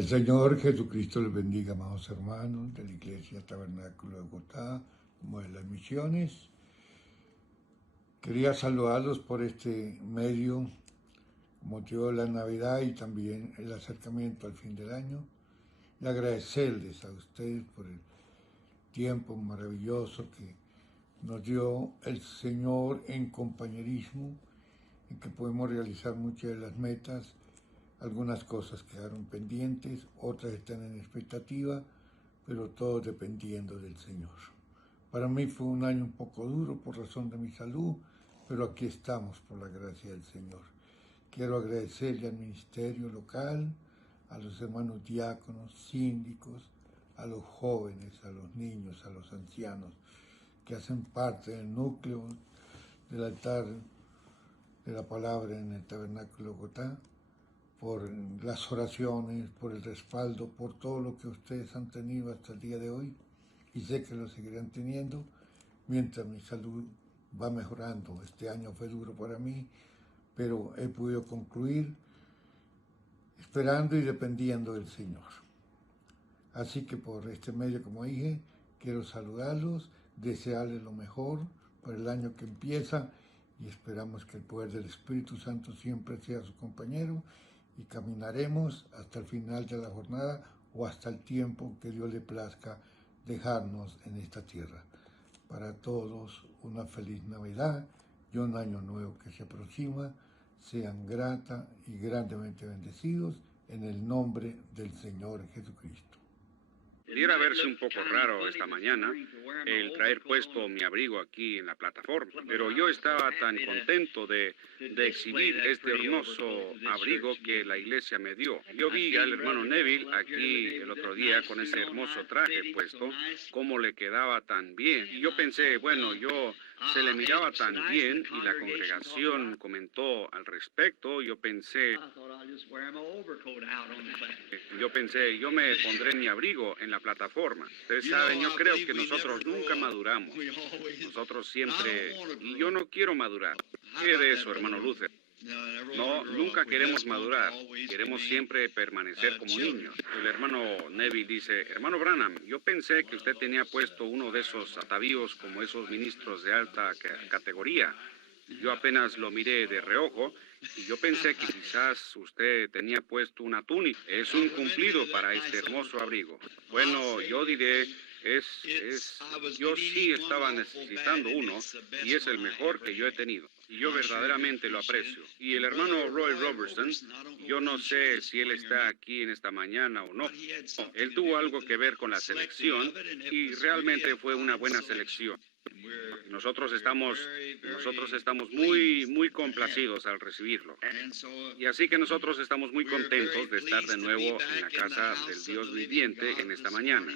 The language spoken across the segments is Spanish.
El Señor Jesucristo les bendiga, amados hermanos de la Iglesia Tabernáculo de Bogotá, como de las misiones. Quería saludarlos por este medio, motivo de la Navidad y también el acercamiento al fin del año, y agradecerles a ustedes por el tiempo maravilloso que nos dio el Señor en compañerismo, en que podemos realizar muchas de las metas. Algunas cosas quedaron pendientes, otras están en expectativa, pero todo dependiendo del Señor. Para mí fue un año un poco duro por razón de mi salud, pero aquí estamos por la gracia del Señor. Quiero agradecerle al ministerio local, a los hermanos diáconos, síndicos, a los jóvenes, a los niños, a los ancianos, que hacen parte del núcleo del altar de la palabra en el Tabernáculo de Bogotá, por las oraciones, por el respaldo, por todo lo que ustedes han tenido hasta el día de hoy, y sé que lo seguirán teniendo mientras mi salud va mejorando. Este año fue duro para mí, pero he podido concluir esperando y dependiendo del Señor. Así que por este medio, como dije, quiero saludarlos, desearles lo mejor para el año que empieza, y esperamos que el poder del Espíritu Santo siempre sea su compañero, y caminaremos hasta el final de la jornada o hasta el tiempo que Dios le plazca dejarnos en esta tierra. Para todos una feliz Navidad y un año nuevo que se aproxima. Sean grata y grandemente bendecidos en el nombre del Señor Jesucristo. Pudiera verse un poco raro esta mañana el traer puesto mi abrigo aquí en la plataforma, pero yo estaba tan contento de exhibir este hermoso abrigo que la iglesia me dio. Yo vi al hermano Neville aquí el otro día con ese hermoso traje puesto, cómo le quedaba tan bien. Y yo pensé, bueno, se le miraba tan bien y la congregación comentó al respecto. Yo pensé, yo me pondré mi abrigo en la plataforma. Ustedes saben, yo creo que nosotros nunca maduramos. Nosotros siempre, y yo no quiero madurar. ¿Qué de eso, hermano Luther? No, nunca queremos madurar, queremos siempre permanecer como niños. El hermano Neville dice, hermano Branham, yo pensé que usted tenía puesto uno de esos atavíos como esos ministros de alta categoría. Yo apenas lo miré de reojo y yo pensé que quizás usted tenía puesto una túnica. Es un cumplido para este hermoso abrigo. Bueno, yo diré, yo sí estaba necesitando uno y es el mejor que yo he tenido. Y yo verdaderamente lo aprecio. Y el hermano Roy Robertson, yo no sé si él está aquí en esta mañana o no. Él tuvo algo que ver con la selección y realmente fue una buena selección. Nosotros estamos muy complacidos al recibirlo. Y así que nosotros estamos muy contentos de estar de nuevo en la casa del Dios viviente en esta mañana.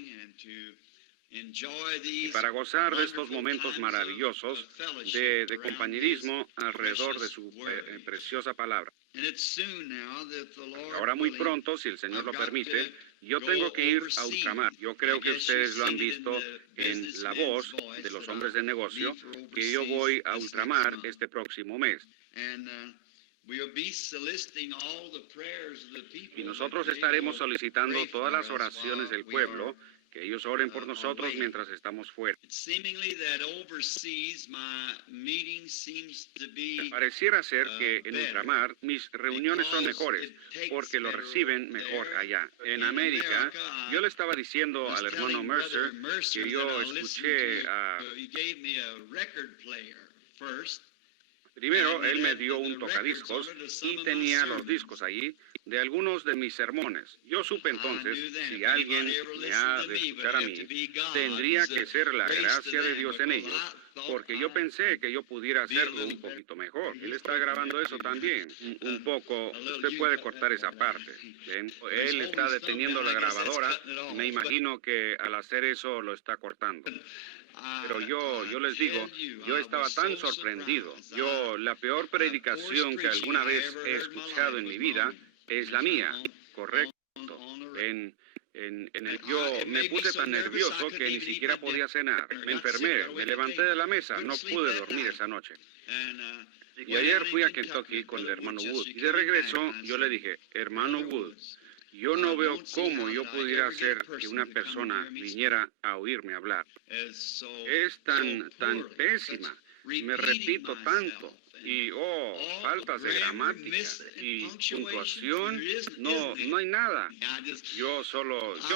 Y para gozar de estos momentos maravillosos de compañerismo alrededor de su preciosa palabra. Ahora muy pronto, si el Señor lo permite, yo tengo que ir a ultramar. Yo creo que ustedes lo han visto en La Voz de los Hombres de Negocio, que yo voy a ultramar este próximo mes. Y nosotros estaremos solicitando todas las oraciones del pueblo, que ellos oren por nosotros mientras estamos fuera. Pareciera ser que en ultramar mis reuniones son mejores, porque lo reciben mejor allá. En América, yo le estaba diciendo al hermano Mercer que yo escuché a... Primero, él me dio un tocadiscos y tenía los discos allí de algunos de mis sermones. Yo supe entonces, si alguien me ha de escuchar a mí, tendría que ser la gracia de Dios en ellos, porque yo pensé que yo pudiera hacerlo un poquito mejor. Él está grabando eso también, un poco. Usted puede cortar esa parte. ¿Ven? Él está deteniendo la grabadora. Me imagino que al hacer eso lo está cortando. Pero yo les digo, yo estaba tan sorprendido. La peor predicación que alguna vez he escuchado en mi vida es la mía, correcto. Yo me puse tan nervioso que ni siquiera podía cenar. Me enfermé, me levanté de la mesa, no pude dormir esa noche. Y ayer fui a Kentucky con el hermano Wood. Y de regreso yo le dije, hermano Wood, Yo no veo cómo yo pudiera hacer que una persona viniera a oírme hablar. Es tan pésima. Me repito tanto. Y, faltas de gramática y puntuación, no hay nada. Yo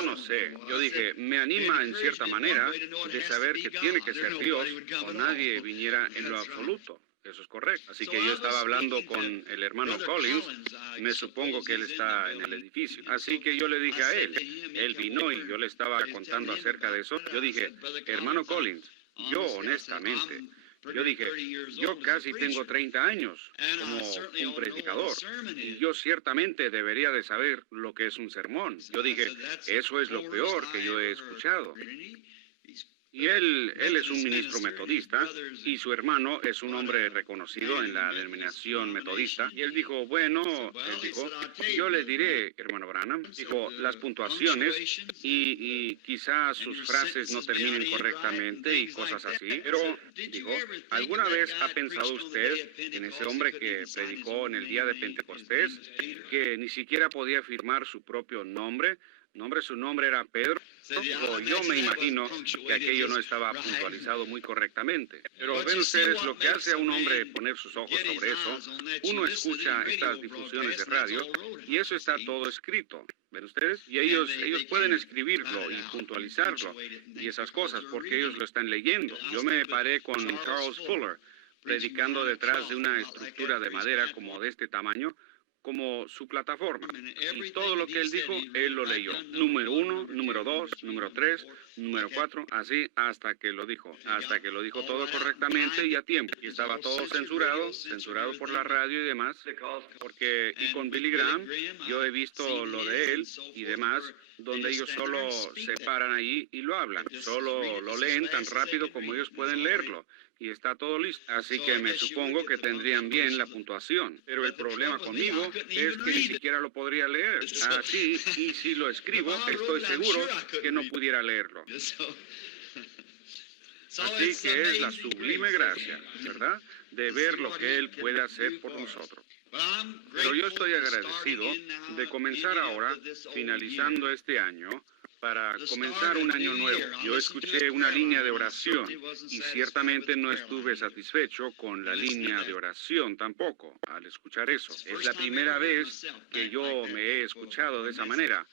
no sé. Yo dije, me anima en cierta manera de saber que tiene que ser Dios o nadie viniera en lo absoluto. Eso es correcto. Así que yo estaba hablando con el hermano Collins, me supongo que él está en el edificio. Así que yo le dije a él vino y yo le estaba contando acerca de eso. Yo dije, hermano Collins, yo honestamente, yo dije, yo casi tengo 30 años como un predicador y yo ciertamente debería de saber lo que es un sermón. Yo dije, eso es lo peor que yo he escuchado. Y él es un ministro metodista y su hermano es un hombre reconocido en la denominación metodista. Y él dijo, yo le diré, hermano Branham, dijo, las puntuaciones y quizás sus frases no terminen correctamente y cosas así. Pero, dijo, ¿alguna vez ha pensado usted en ese hombre que predicó en el día de Pentecostés, que ni siquiera podía firmar su propio nombre? Su nombre era Pedro. Yo me imagino que aquello no estaba puntualizado muy correctamente. Pero ven ustedes lo que hace a un hombre poner sus ojos sobre eso. Uno escucha estas difusiones de radio y eso está todo escrito. ¿Ven ustedes? Y ellos pueden escribirlo y puntualizarlo y esas cosas porque ellos lo están leyendo. Yo me paré con Charles Fuller predicando detrás de una estructura de madera como de este tamaño, como su plataforma. Y todo lo que él dijo, él lo leyó. Número 1, número 2, número 3, número 4, así hasta que lo dijo. Hasta que lo dijo todo correctamente y a tiempo. Y estaba todo censurado por la radio y demás. Y con Billy Graham, yo he visto lo de él y demás, donde ellos solo se paran ahí y lo hablan. Solo lo leen tan rápido como ellos pueden leerlo. Y está todo listo. Así que me supongo que tendrían bien la puntuación. Pero el problema conmigo es que ni siquiera lo podría leer. Así, y si lo escribo, estoy seguro que no pudiera leerlo. Así que es la sublime gracia, ¿verdad?, de ver lo que Él puede hacer por nosotros. Pero yo estoy agradecido de comenzar ahora, finalizando este año, para comenzar un año nuevo. Yo escuché una línea de oración y ciertamente no estuve satisfecho con la línea de oración tampoco al escuchar eso. Es la primera vez que yo me he escuchado de esa manera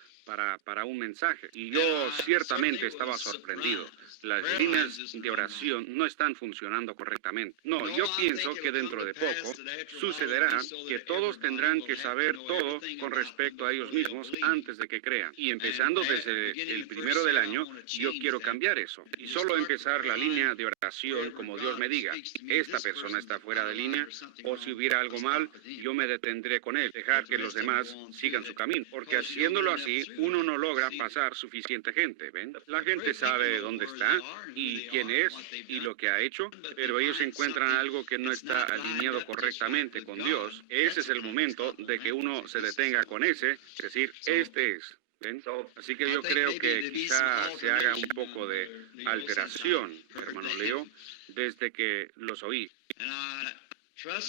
para un mensaje y yo ciertamente estaba sorprendido. Las líneas de oración no están funcionando correctamente. No, yo pienso que dentro de poco sucederá que todos tendrán que saber todo con respecto a ellos mismos antes de que crean. Y empezando desde el primero del año, yo quiero cambiar eso. Y solo empezar la línea de oración como Dios me diga. Esta persona está fuera de línea, o si hubiera algo mal, yo me detendré con él. Dejar que los demás sigan su camino. Porque haciéndolo así, uno no logra pasar suficiente gente, ¿ven? La gente sabe dónde está y quién es y lo que ha hecho, pero ellos encuentran algo que no está alineado correctamente con Dios. Ese es el momento de que uno se detenga con ese, es decir, este es. ¿Ven? Así que yo creo que quizá se haga un poco de alteración, hermano Leo, desde que los oí.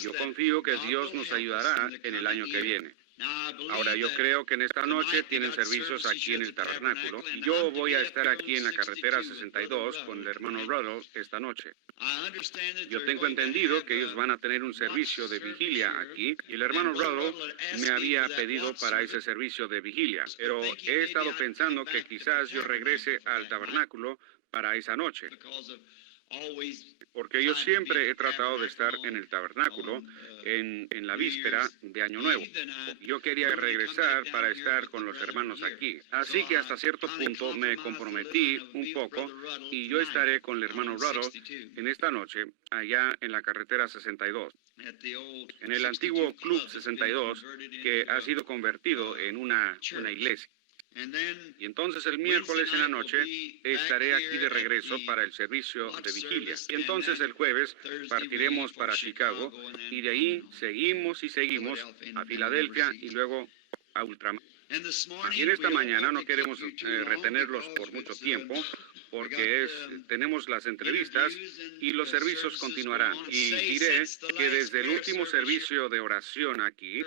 Yo confío que Dios nos ayudará en el año que viene. Ahora, yo creo que en esta noche tienen servicios aquí en el tabernáculo y yo voy a estar aquí en la carretera 62 con el hermano Ruddle esta noche. Yo tengo entendido que ellos van a tener un servicio de vigilia aquí y el hermano Ruddle me había pedido para ese servicio de vigilia, pero he estado pensando que quizás yo regrese al tabernáculo para esa noche. Porque yo siempre he tratado de estar en el tabernáculo en la víspera de Año Nuevo. Yo quería regresar para estar con los hermanos aquí. Así que hasta cierto punto me comprometí un poco y yo estaré con el hermano Ruddle en esta noche allá en la carretera 62. En el antiguo Club 62 que ha sido convertido en una iglesia. Y entonces el miércoles en la noche estaré aquí de regreso para el servicio de vigilia. Y entonces el jueves partiremos para Chicago y de ahí seguimos a Filadelfia y luego a Ultramar. Y en esta mañana no queremos retenerlos por mucho tiempo porque tenemos las entrevistas y los servicios continuarán. Y diré que desde el último servicio de oración aquí,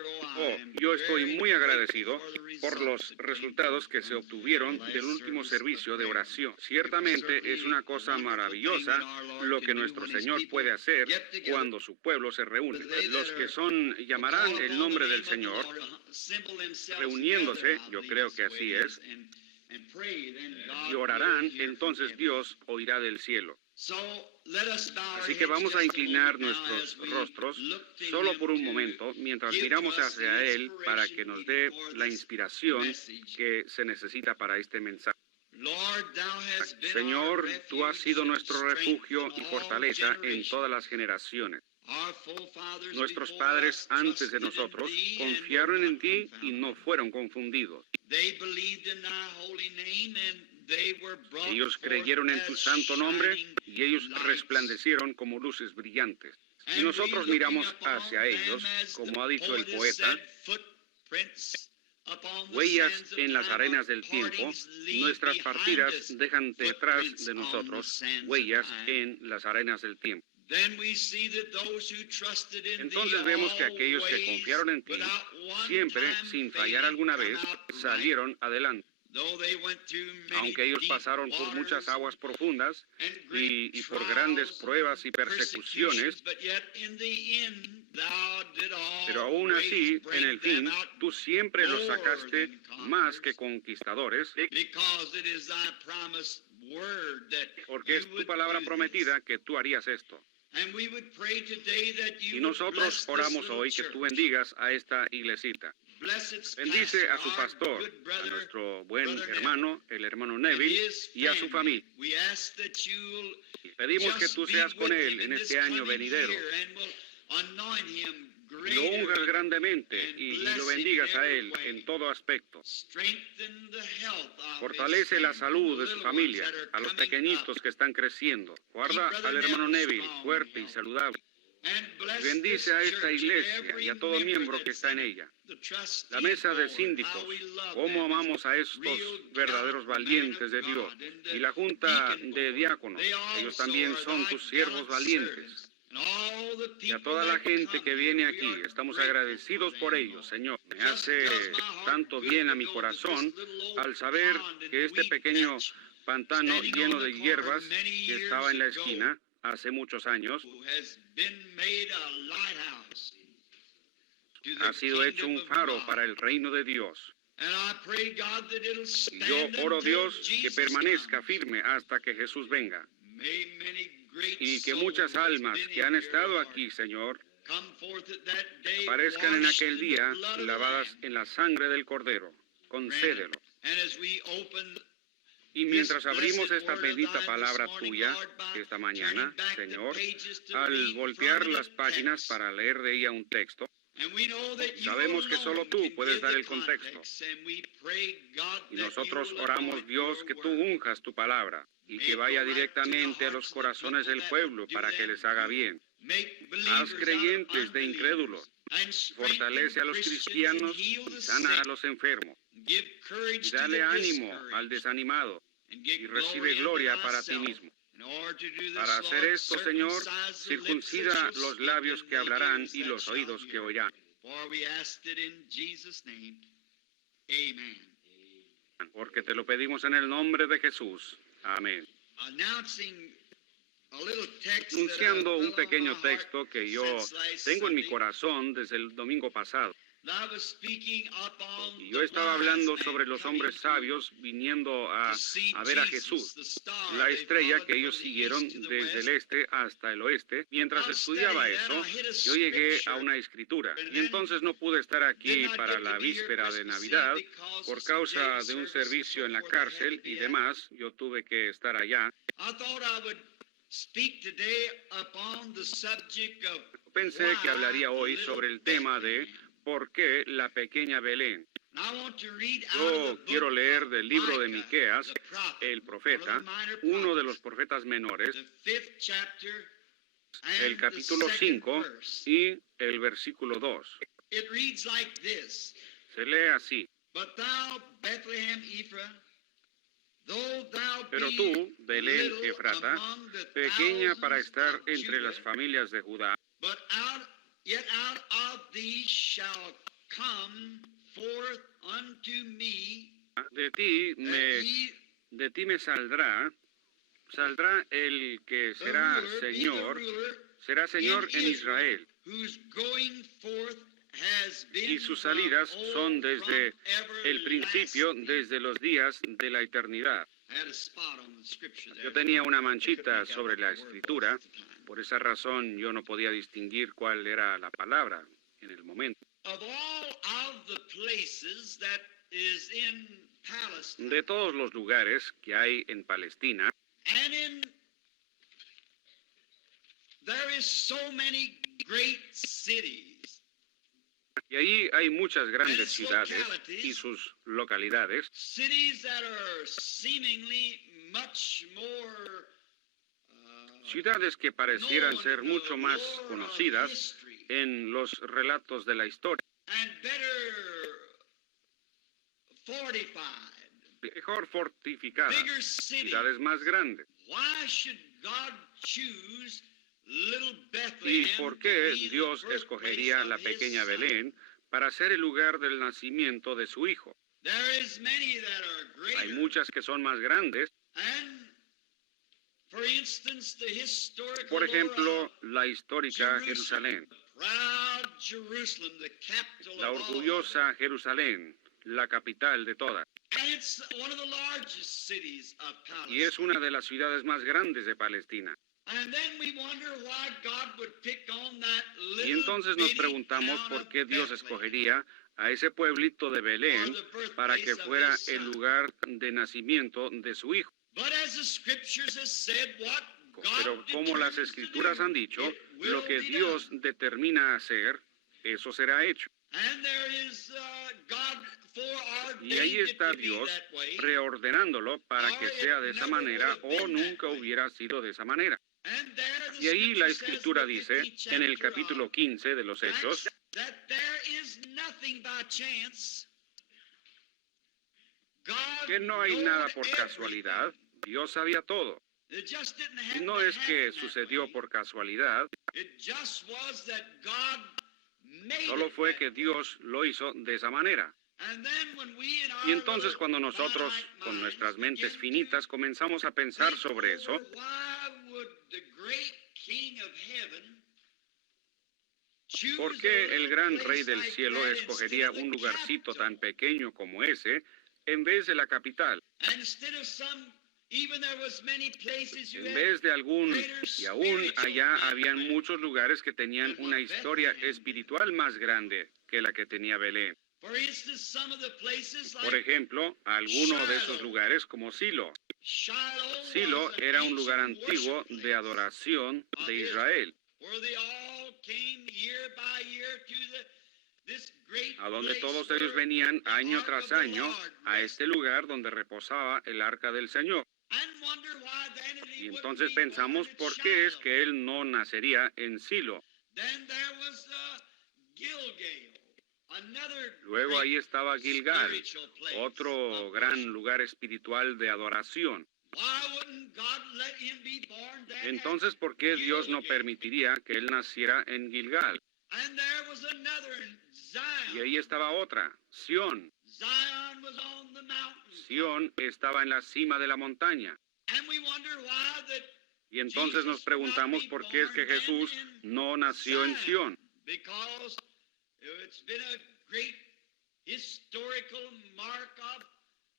yo estoy muy agradecido por los resultados que se obtuvieron del último servicio de oración. Ciertamente es una cosa maravillosa lo que nuestro Señor puede hacer cuando su pueblo se reúne. Los que llamarán el nombre del Señor, reuniéndose, yo creo que así es, y orarán, entonces Dios oirá del cielo. Así que vamos a inclinar nuestros rostros solo por un momento mientras miramos hacia Él para que nos dé la inspiración que se necesita para este mensaje. Señor, tú has sido nuestro refugio y fortaleza en todas las generaciones. Nuestros padres antes de nosotros confiaron en ti y no fueron confundidos. Ellos creyeron en tu santo nombre y ellos resplandecieron como luces brillantes. Si nosotros miramos hacia ellos, como ha dicho el poeta, huellas en las arenas del tiempo, nuestras partidas dejan detrás de nosotros huellas en las arenas del tiempo. Entonces vemos que aquellos que confiaron en ti, siempre, sin fallar alguna vez, salieron adelante. Aunque ellos pasaron por muchas aguas profundas y por grandes pruebas y persecuciones, pero aún así, en el fin, tú siempre los sacaste más que conquistadores, porque es tu palabra prometida que tú harías esto. Y nosotros oramos hoy que tú bendigas a esta iglesita. Bendice a su pastor, a nuestro buen hermano, el hermano Neville, y a su familia. Pedimos que tú seas con él en este año venidero. Lo unjas grandemente y lo bendigas a él en todo aspecto. Fortalece la salud de su familia, a los pequeñitos que están creciendo. Guarda al hermano Neville fuerte y saludable. Bendice a esta iglesia y a todo miembro que está en ella. La mesa de síndicos, cómo amamos a estos verdaderos valientes de Dios. Y la junta de diáconos, ellos también son tus siervos valientes. Y a toda la gente que viene aquí, estamos agradecidos por ellos, Señor. Me hace tanto bien a mi corazón al saber que este pequeño pantano lleno de hierbas que estaba en la esquina hace muchos años ha sido hecho un faro para el reino de Dios. Yo oro, Dios, que permanezca firme hasta que Jesús venga. Y que muchas almas que han estado aquí, Señor, aparezcan en aquel día lavadas en la sangre del Cordero. Concédelo. Y mientras abrimos esta bendita palabra tuya esta mañana, Señor, al voltear las páginas para leer de ella un texto, sabemos que solo tú puedes dar el contexto. Y nosotros oramos, Dios, que tú unjas tu palabra y que vaya directamente a los corazones del pueblo para que les haga bien. Haz creyentes de incrédulos. Fortalece a los cristianos y sana a los enfermos. Y dale ánimo al desanimado y recibe gloria para ti mismo. Para hacer esto, Señor, circuncida los labios que hablarán y los oídos que oirán. Porque te lo pedimos en el nombre de Jesús. Amén. Anunciando un pequeño texto que yo tengo en mi corazón desde el domingo pasado. Y yo estaba hablando sobre los hombres sabios viniendo a ver a Jesús, la estrella que ellos siguieron desde el este hasta el oeste. Mientras estudiaba eso, yo llegué a una escritura y entonces no pude estar aquí para la víspera de Navidad por causa de un servicio en la cárcel y demás. Yo tuve que estar allá. Pensé que hablaría hoy sobre el tema de ¿por qué la pequeña Belén? Yo quiero leer del libro de Miqueas, el profeta, uno de los profetas menores, el capítulo 5 y el versículo 2. Se lee así. Pero tú, Belén Efrata, pequeña para estar entre las familias de Judá, yet out of thee shall come forth unto me, de ti me saldrá el que será Señor en Israel, y sus salidas son desde el principio, desde los días de la eternidad. Yo tenía una manchita sobre la escritura, por esa razón yo no podía distinguir cuál era la palabra en el momento. De todos los lugares que hay en Palestina, y allí hay muchas grandes ciudades y sus localidades, ciudades que parecieran ser mucho más conocidas en los relatos de la historia, mejor fortificadas, ciudades más grandes. ¿Y por qué Dios escogería la pequeña Belén para ser el lugar del nacimiento de su Hijo? Hay muchas que son más grandes. Por ejemplo, la histórica Jerusalén, la orgullosa Jerusalén, la capital de todas. Y es una de las ciudades más grandes de Palestina. Y entonces nos preguntamos por qué Dios escogería a ese pueblito de Belén para que fuera el lugar de nacimiento de su Hijo. Pero como las Escrituras han dicho, lo que Dios determina hacer, eso será hecho. Y ahí está Dios reordenándolo para que sea de esa manera o nunca hubiera sido de esa manera. Y ahí la Escritura dice, en el capítulo 15 de los Hechos, que no hay nada por casualidad, Dios sabía todo. Y no es que sucedió por casualidad, solo fue que Dios lo hizo de esa manera. Y entonces cuando nosotros, con nuestras mentes finitas, comenzamos a pensar sobre eso, ¿por qué el gran Rey del cielo escogería un lugarcito tan pequeño como ese en vez de la capital? En vez de y aún allá habían muchos lugares que tenían una historia espiritual más grande que la que tenía Belén. Por ejemplo, alguno de esos lugares como Silo. Silo era un lugar antiguo de adoración de Israel, a donde todos ellos venían año tras año a este lugar donde reposaba el arca del Señor. Y entonces pensamos, ¿por qué es que él no nacería en Silo? Luego ahí estaba Gilgal, otro gran lugar espiritual de adoración. Entonces, ¿por qué Dios no permitiría que él naciera en Gilgal? Y ahí estaba otra, Sión. Sión estaba en la cima de la montaña. Y entonces nos preguntamos por qué es que Jesús no nació en Sión.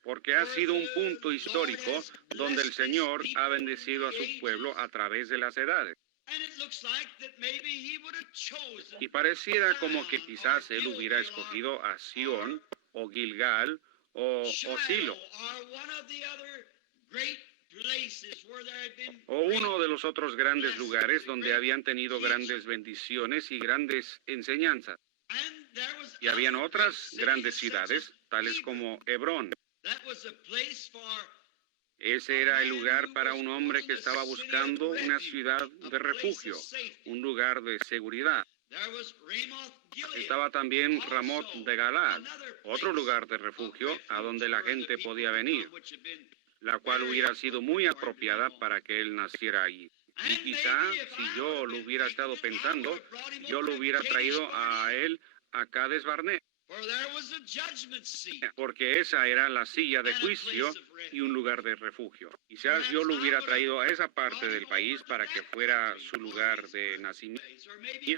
Porque ha sido un punto histórico donde el Señor ha bendecido a su pueblo a través de las edades. Y pareciera como que quizás él hubiera escogido a Sión o Gilgal o Silo, o uno de los otros grandes lugares donde habían tenido grandes bendiciones y grandes enseñanzas. Y habían otras grandes ciudades, tales como Hebrón. Ese era el lugar para un hombre que estaba buscando una ciudad de refugio, un lugar de seguridad. Estaba también Ramot de Galad, otro lugar de refugio a donde la gente podía venir. la cual hubiera sido muy apropiada para que él naciera allí. Y quizá, si yo lo hubiera estado pensando, yo lo hubiera traído a él a Cades Barnea, porque esa era la silla de juicio y un lugar de refugio. Quizás yo lo hubiera traído a esa parte del país para que fuera su lugar de nacimiento.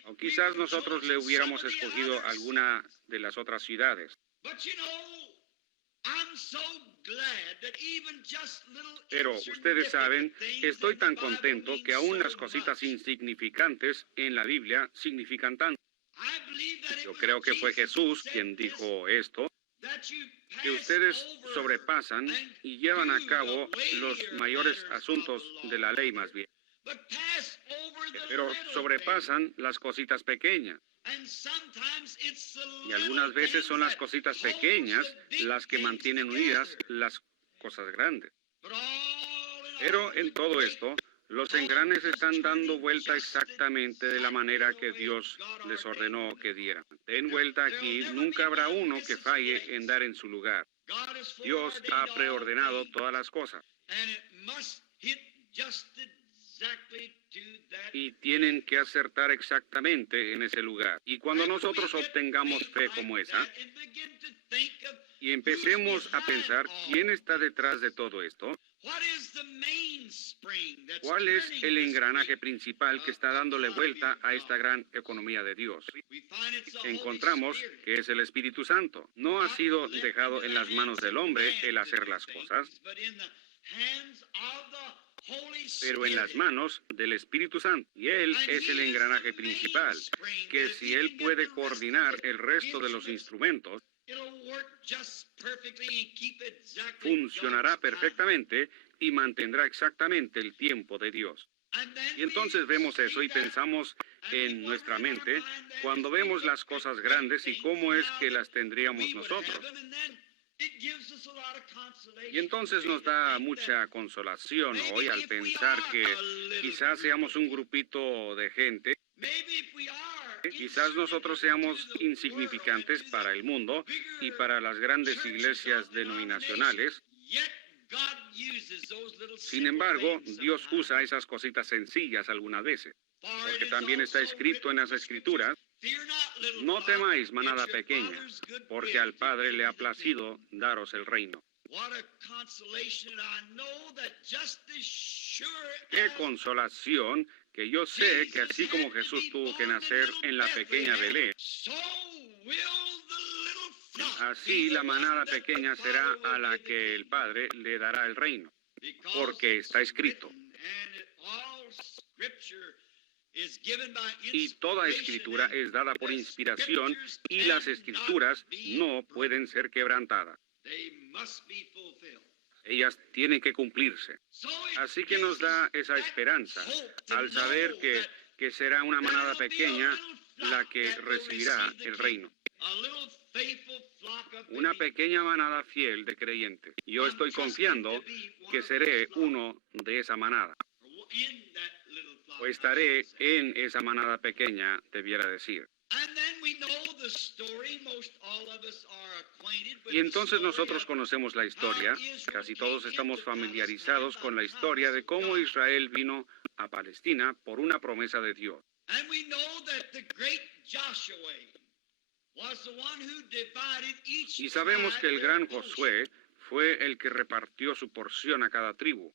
O quizás nosotros le hubiéramos escogido alguna de las otras ciudades. Pero ustedes saben, estoy tan contento que aún las cositas insignificantes en la Biblia significan tanto. Yo creo que fue Jesús quien dijo esto, que ustedes sobrepasan y llevan a cabo los mayores asuntos de la ley más bien, pero sobrepasan las cositas pequeñas. Y algunas veces son las cositas pequeñas las que mantienen unidas las cosas grandes. Pero en todo esto, los engranes están dando vuelta exactamente de la manera que Dios les ordenó que dieran. Den vuelta aquí, nunca habrá uno que falle en dar en su lugar. Dios ha preordenado todas las cosas. Y tienen que acertar exactamente en ese lugar. Y cuando nosotros obtengamos fe como esa, y empecemos a pensar quién está detrás de todo esto, ¿cuál es el engranaje principal que está dándole vuelta a esta gran economía de Dios? Encontramos que es el Espíritu Santo. No ha sido dejado en las manos del hombre el hacer las cosas, pero en las manos del Espíritu Santo. Y Él es el engranaje principal, que si Él puede coordinar el resto de los instrumentos, funcionará perfectamente y mantendrá exactamente el tiempo de Dios. Y entonces vemos eso y pensamos en nuestra mente cuando vemos las cosas grandes y cómo es que las tendríamos nosotros. Y entonces nos da mucha consolación hoy al pensar que quizás seamos un grupito de gente, quizás nosotros seamos insignificantes para el mundo y para las grandes iglesias denominacionales. Sin embargo, Dios usa esas cositas sencillas algunas veces, porque también está escrito en las Escrituras: no temáis, manada pequeña, porque al Padre le ha placido daros el reino. Qué consolación que yo sé que así como Jesús tuvo que nacer en la pequeña Belén, así la manada pequeña será a la que el Padre le dará el reino, porque está escrito. Y toda escritura es dada por inspiración y las escrituras no pueden ser quebrantadas. Ellas tienen que cumplirse. Así que nos da esa esperanza al saber que será una manada pequeña la que recibirá el reino. Una pequeña manada fiel de creyentes. Yo estoy confiando que seré uno de esa manada. O estaré en esa manada pequeña, debiera decir. Y entonces nosotros conocemos la historia, casi todos estamos familiarizados con la historia de cómo Israel vino a Palestina por una promesa de Dios. Y sabemos que el gran Josué fue el que repartió su porción a cada tribu.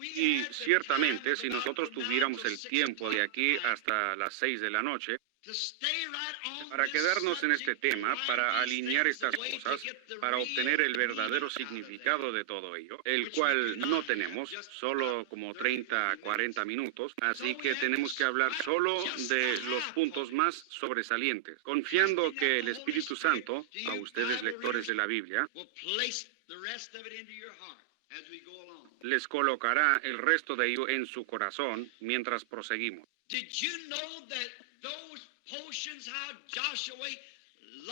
Y ciertamente, si nosotros tuviéramos el tiempo de aquí hasta las 6 de la noche, para quedarnos en este tema, para alinear estas cosas, para obtener el verdadero significado de todo ello, el cual no tenemos, solo como 30 a 40 minutos, así que tenemos que hablar solo de los puntos más sobresalientes, confiando que el Espíritu Santo, a ustedes lectores de la Biblia, les colocará el resto de ello en su corazón mientras proseguimos.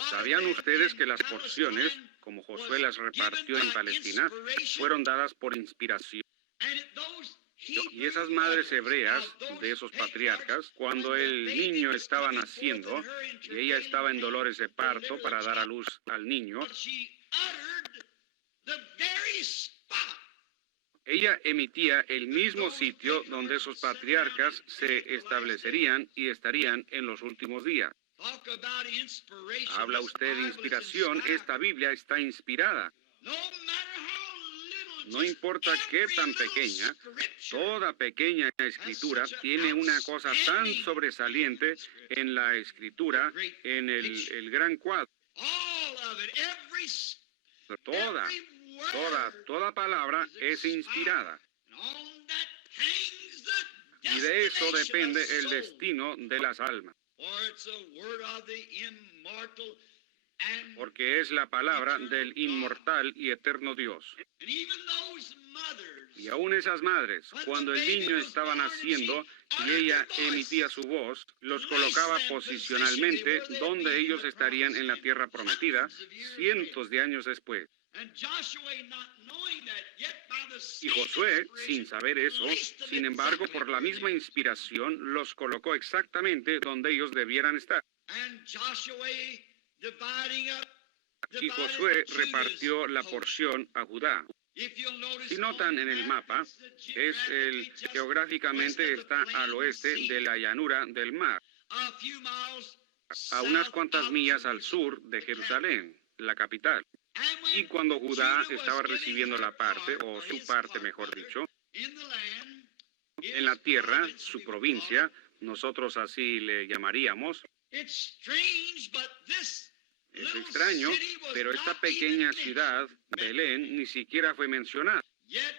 ¿Sabían ustedes que las porciones, como Josué las repartió en Palestina, fueron dadas por inspiración? Y esas madres hebreas de esos patriarcas, cuando el niño estaba naciendo y ella estaba en dolores de parto para dar a luz al niño, the very spot. Ella emitía el mismo sitio donde esos patriarcas se establecerían y estarían en los últimos días. Talk about inspiration. Habla This usted de Bible is inspiración, inspired. esta Biblia está inspirada. No matter how little, No just importa qué every tan little pequeña, scripture. toda pequeña escritura tiene una cosa tan sobresaliente en la escritura, en el gran cuadro. All of it, every Toda, word. toda palabra es inspirada. And on that hangs the Y de eso destination depende of el soul. destino de las almas. For it's a word of the immortal and Porque es la palabra del inmortal y eterno Dios. and even those mothers. Y aún esas madres, cuando el niño estaba naciendo y ella emitía su voz, los colocaba posicionalmente donde ellos estarían en la tierra prometida cientos de años después. And Joshua, not knowing that, yet by the Y same Josué, inspiration, sin saber eso, placed them sin embargo, exactly por la where misma they were. inspiración, los colocó exactamente donde ellos debieran estar. And Joshua dividing up. Y divided Josué Judah's repartió la host. porción a Judá. If you'll notice Si notan on en el the mapa, it's the es geographically just geográficamente west of the está plain al oeste sea, de la llanura del mar, a few miles a unas south cuantas of millas al Jerusalem, sur de the Jerusalén, la capital. And when Y cuando Judá Judah was estaba giving recibiendo her la parte, part, o or su his parte part, mejor rather, dicho, in the land, en la his tierra, province, su we would provincia, call nosotros así le llamaríamos. it. It's strange, but this Es little extraño, city was pero esta not pequeña even ciudad, mentioned. Belén, ni siquiera fue mencionada. Yet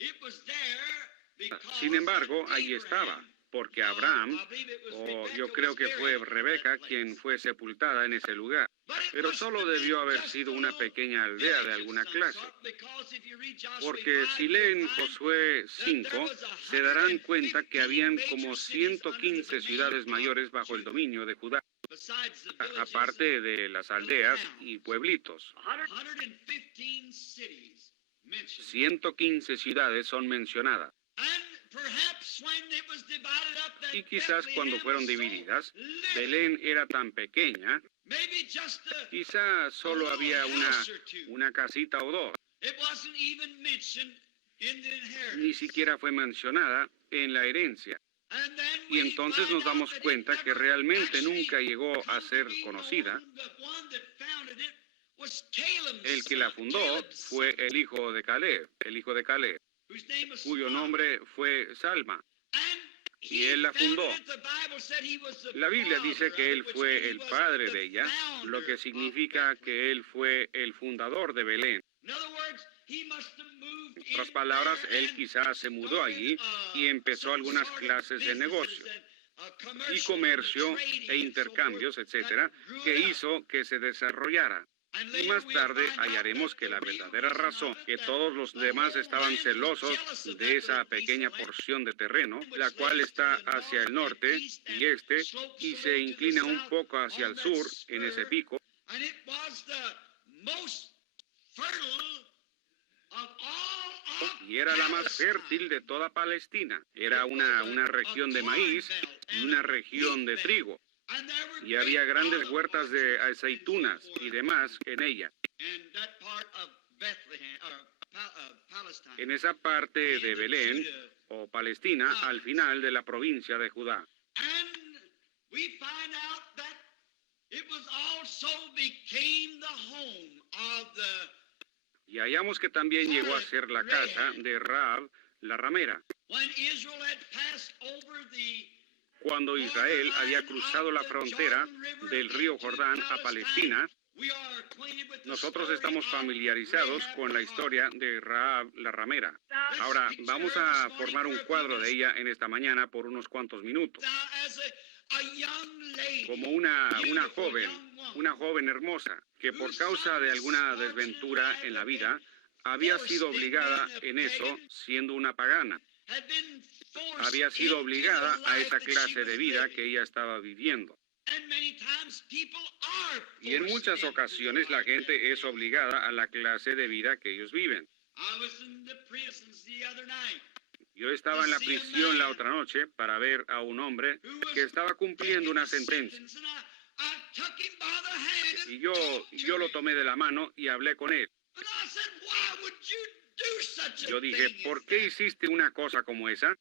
it was there because Sin embargo, allí Abraham, estaba, porque Abraham, I believe it was o Rebekah, yo creo was que fue buried in Rebeca that place. quien fue sepultada en ese lugar. But it Pero must solo have been debió haber just sido a una little pequeña aldea de village of alguna some clase. sort, because if you read Joshua Porque 5, si you'll leen find Josué 5, se darán cuenta que habían como 115 ciudades mayores bajo el dominio de Judá, besides the villages, aparte de las aldeas y pueblitos. 115 cities mentioned. 115 ciudades son mencionadas. And perhaps when it was divided up, that Y quizás cuando Bethlehem fueron was so divididas, little, Belén era tan pequeña, maybe just quizás solo había una casita o dos. it wasn't even mentioned in the inheritance. Ni siquiera fue mencionada en la herencia. And then Y we entonces find nos out damos that it cuenta que never realmente actually nunca llegó a come ser to be conocida. known. The one that founded it was Caleb's El que la son, fundó Caleb's fue son, el hijo de Caleb, whose name was cuyo Saul. nombre fue Salma. And Y él la founded fundó. it. The Bible said he was the La Biblia dice father que of él it, which fue means he el was padre the de ella, founder lo que of significa Bethlehem. que él fue el fundador de Belén. In other words, he must have moved En otras in palabras, there él and quizás se mudó allí y empezó some algunas sort of clases de businesses negocio and, y commercial comercio and trading e and so intercambios, forth, etcétera, that grew que it up. hizo que se desarrollara. And Y later más we'll tarde find out hallaremos that que the la real verdadera reason razón, of it, que that todos los the demás whole estaban land was celosos jealous of de that esa little piece pequeña of land, porción de terreno, which la cual lays to está the hacia el north and norte east y and este slopes y a se little to the inclina un south poco hacia on el that sur en ese spur, pico, and it was the most fertile of all of y era la más Palestine. fértil de toda Palestina. Era una región de maíz y una región de trigo, And there were y había great grandes olive huertas de orchards and aceitunas so forth y demás en ella. in that part of Bethlehem, or Palestine. En esa parte de Belén o Palestina, al final de la provincia de Judá. And we find out that it was also became the home of the, Y hallamos que también llegó a ser la casa de Rahab, la ramera. when Israel had passed over the Cuando Israel había cruzado la frontera del río Jordán a Palestina, we are acquainted with the nosotros story estamos of familiarizados Rahab con la the historia de Rahab, la ramera. Ahora, vamos a formar un cuadro de ella en esta mañana por unos cuantos minutos. Now, as a young lady, Como una beautiful joven, young woman, una joven hermosa, que por causa de alguna desventura en la vida, había sido obligada en eso siendo una pagana. had been forced Había sido into obligada the a life esa that she clase was de vida living. que ella estaba viviendo. And many times people are Y en forced muchas into ocasiones the la life that gente they es live. obligada a la clase de vida que ellos viven. I was in the prisons the other night. Yo estaba en la prisión la otra noche para ver a un hombre que estaba cumpliendo una sentencia. And I took him by the hand and Y talked to yo lo him. tomé de la mano y hablé con él. And I said, why Yo dije, ¿por qué hiciste una cosa como esa?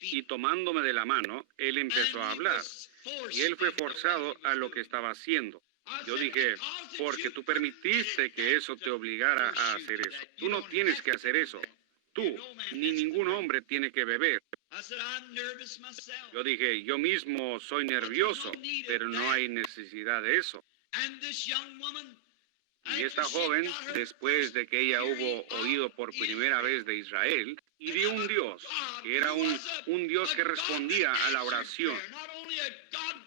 Y tomándome de la mano, él empezó a hablar. Y él fue forzado a lo que estaba haciendo. Yo dije, porque tú permitiste que eso te obligara a hacer eso. Tú no tienes que hacer eso. Tú, ni ningún hombre tiene que beber. Yo dije, yo mismo soy nervioso, pero no hay necesidad de eso. Y esta joven, después de que ella hubo oído por primera vez de Israel, y de un Dios, que era un Dios que respondía a la oración,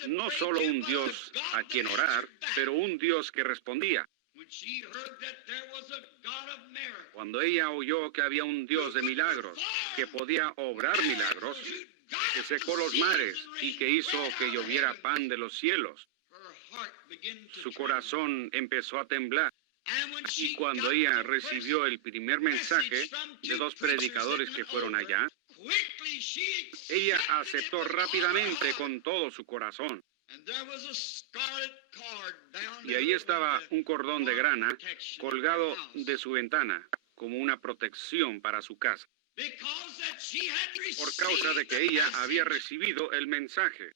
no solo un Dios a quien orar, pero un Dios que respondía. Cuando ella oyó que había un Dios de milagros, que podía obrar milagros, que secó los mares y que hizo que lloviera pan de los cielos, su corazón empezó a temblar. Y cuando ella recibió el primer mensaje de dos predicadores que fueron allá, ella aceptó rápidamente con todo su corazón. Y ahí estaba un cordón de grana colgado de su ventana como una protección para su casa, por causa de que ella había recibido el mensaje.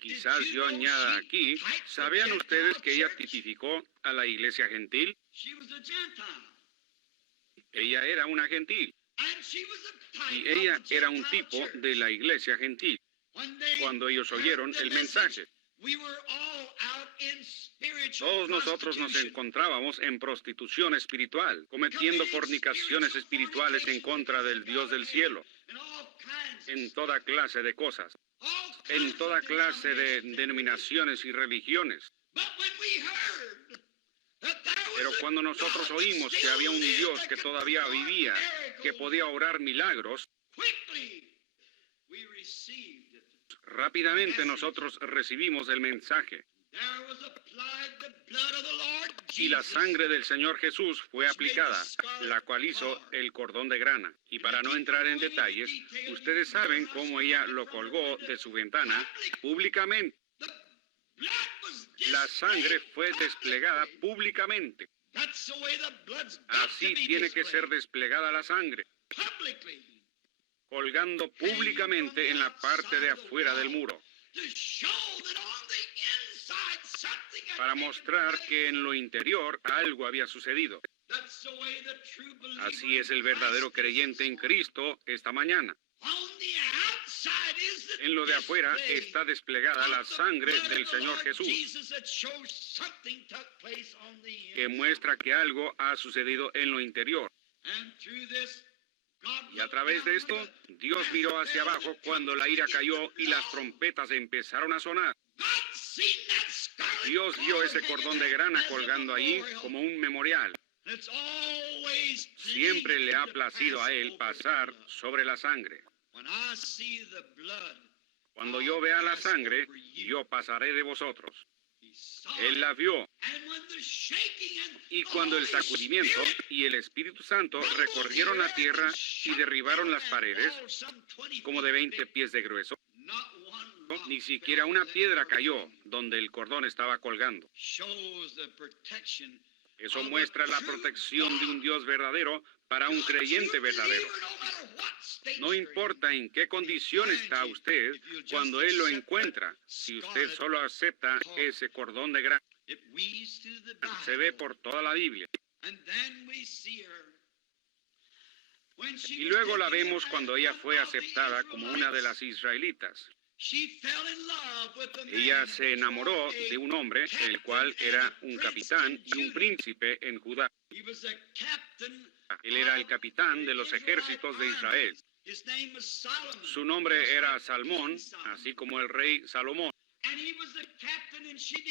Quizás yo añada aquí, ¿sabían ustedes que ella tipificó a la iglesia gentil? Ella era una gentil. Y ella era un tipo de la iglesia gentil. Cuando ellos oyeron el mensaje, todos nosotros nos encontrábamos en prostitución espiritual, cometiendo fornicaciones espirituales en contra del Dios del cielo, en toda clase de cosas, en toda clase de denominaciones y religiones. Pero cuando nosotros oímos que había un Dios que todavía vivía, que podía obrar milagros, rápidamente nosotros recibimos el mensaje. Y la sangre del Señor Jesús fue aplicada, la cual hizo el cordón de grana. Y para no entrar en detalles, ustedes saben cómo ella lo colgó de su ventana públicamente. La sangre fue desplegada públicamente. Así tiene que ser desplegada la sangre, colgando públicamente en la parte de afuera del muro, para mostrar que en lo interior algo había sucedido. Así es el verdadero creyente en Cristo esta mañana. En lo de afuera está desplegada la sangre del Señor Jesús, que muestra que algo ha sucedido en lo interior. Y a través de esto, Dios miró hacia abajo cuando la ira cayó y las trompetas empezaron a sonar. Dios vio ese cordón de grana colgando ahí como un memorial. Siempre le ha placido a Él pasar sobre la sangre. Cuando yo vea la sangre, yo pasaré de vosotros. Él la vio. Y cuando el sacudimiento y el Espíritu Santo recorrieron la tierra y derribaron las paredes, como de 20 pies de grueso, ni siquiera una piedra cayó donde el cordón estaba colgando. Eso muestra la protección de un Dios verdadero para un creyente verdadero. No importa en qué condición está usted, cuando Él lo encuentra, si usted solo acepta ese cordón de grana, se ve por toda la Biblia. Y luego la vemos cuando ella fue aceptada como una de las israelitas. Ella se enamoró de un hombre, el cual era un capitán y un príncipe en Judá. Él era el capitán de los ejércitos de Israel. Su nombre era Salmón, así como el rey Salomón.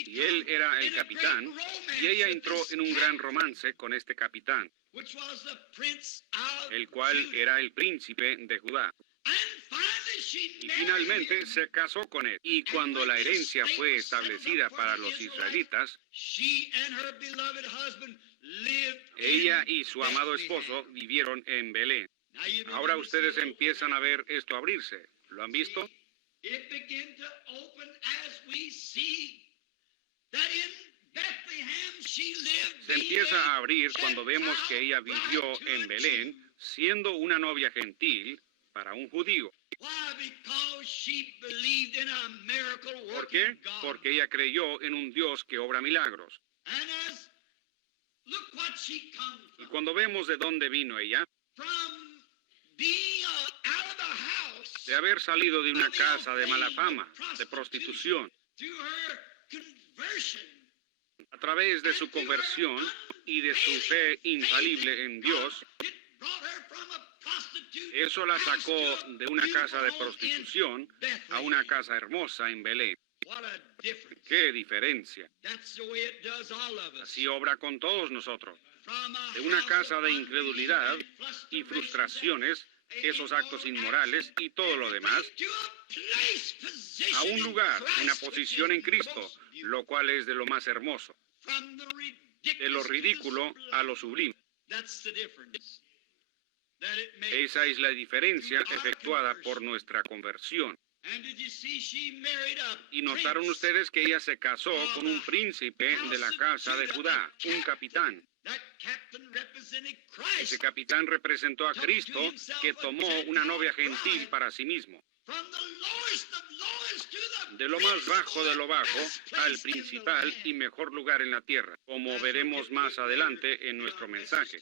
Y él era el capitán, y ella entró en un gran romance con este capitán, el cual era el príncipe de Judá. Y finalmente se casó con él. Y cuando la herencia fue establecida para los israelitas, ella y su amado esposo vivieron en Belén. Ahora ustedes empiezan a ver esto abrirse. ¿Lo han visto? Se empieza a abrir cuando vemos que ella vivió en Belén, siendo una novia gentil para un judío. ¿Por qué? Porque ella creyó en un Dios que obra milagros. Y cuando vemos de dónde vino ella, de haber salido de una casa de mala fama, de prostitución, a través de su conversión y de su fe infalible en Dios, eso la sacó de una casa de prostitución a una casa hermosa en Belén. ¡Qué diferencia! Así obra con todos nosotros. De una casa de incredulidad y frustraciones, esos actos inmorales y todo lo demás, a un lugar, una posición en Cristo, lo cual es de lo más hermoso, de lo ridículo a lo sublime. Esa es la diferencia efectuada por nuestra conversión. Y notaron ustedes que ella se casó con un príncipe de la casa de Judá, un capitán. Ese capitán representó a Cristo, que tomó una novia gentil para sí mismo. De lo más bajo de lo bajo al principal y mejor lugar en la tierra, como veremos más adelante en nuestro mensaje.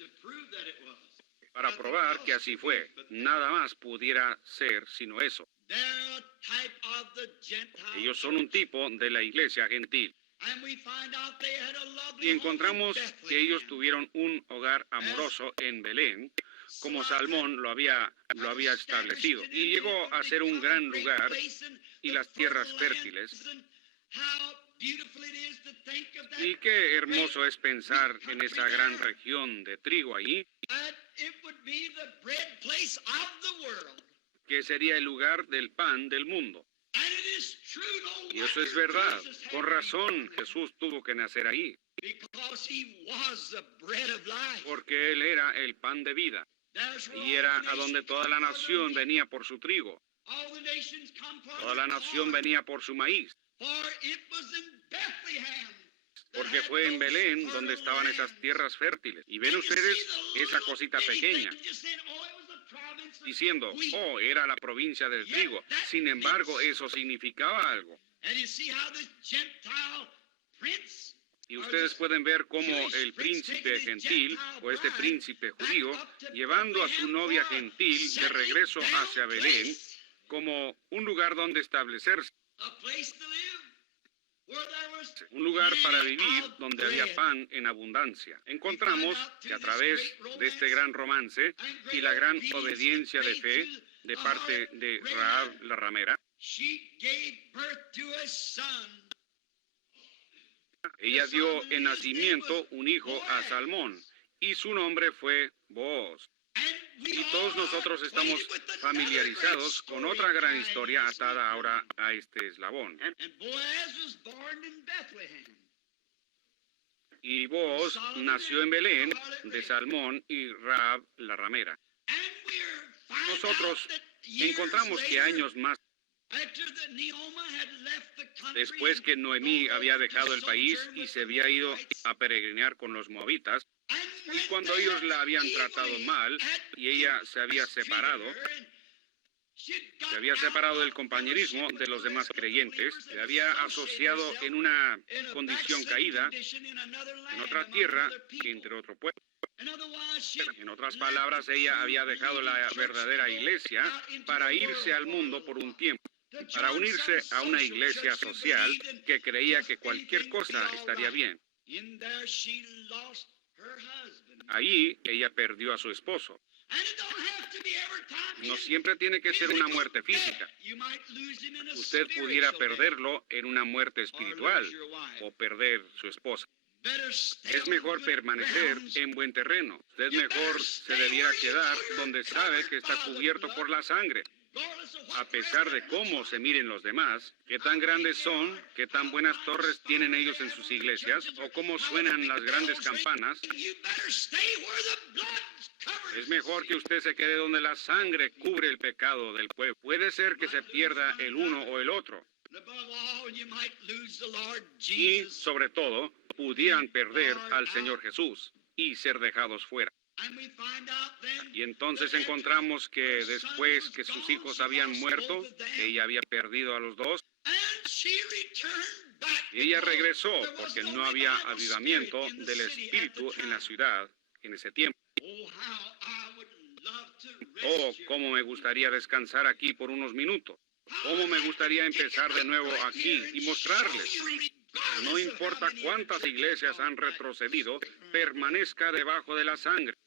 Para probar que así fue, nada más pudiera ser sino eso. Ellos son un tipo de la iglesia gentil. Y encontramos que ellos tuvieron un hogar amoroso en Belén, como Salmón lo había establecido, y llegó a ser un gran lugar y las tierras fértiles. Y qué hermoso es pensar en esa gran región de trigo allí, que sería el lugar del pan del mundo. Y eso es verdad. Con razón Jesús tuvo que nacer ahí, porque Él era el pan de vida, y era a donde toda la nación venía por su trigo. Toda la nación venía por su maíz, porque fue en Belén donde estaban esas tierras fértiles. Y ven ustedes esa cosita pequeña, diciendo, oh, era la provincia del trigo. Sin embargo, eso significaba algo. Y ustedes pueden ver cómo el príncipe gentil, o este príncipe judío, llevando a su novia gentil de regreso hacia Belén, como un lugar donde establecerse. Un lugar para vivir donde había pan en abundancia. Encontramos que a través de este gran romance y la gran obediencia de fe de parte de Rahab la ramera, ella dio en nacimiento un hijo a Salmón, y su nombre fue Booz. Y todos nosotros estamos familiarizados con otra gran historia atada ahora a este eslabón. Y Booz nació en Belén de Salmón y Rahab la ramera. Nosotros encontramos que años más después que Noemí había dejado el país y se había ido a peregrinar con los moabitas, y cuando ellos la habían tratado mal y ella se había separado del compañerismo de los demás creyentes, se había asociado en una condición caída, en otra tierra y entre otro pueblo. En otras palabras, ella había dejado la verdadera iglesia para irse al mundo por un tiempo, para unirse a una iglesia social que creía que cualquier cosa estaría bien. Allí ella perdió a su esposo. No siempre tiene que ser una muerte física. Usted pudiera perderlo en una muerte espiritual o perder su esposa. Es mejor permanecer en buen terreno. Usted mejor se debiera quedar donde sabe que está cubierto por la sangre. A pesar de cómo se miren los demás, qué tan grandes son, qué tan buenas torres tienen ellos en sus iglesias, o cómo suenan las grandes campanas, es mejor que usted se quede donde la sangre cubre el pecado del pueblo. Puede ser que se pierda el uno o el otro. Y, sobre todo, pudieran perder al Señor Jesús y ser dejados fuera. Y entonces encontramos que después que sus hijos habían muerto, ella había perdido a los dos. Y ella regresó porque no había avivamiento del Espíritu en la ciudad en ese tiempo. Oh, cómo me gustaría descansar aquí por unos minutos. Cómo me gustaría empezar de nuevo aquí y mostrarles. No importa cuántas iglesias han retrocedido, permanezca debajo de la sangre.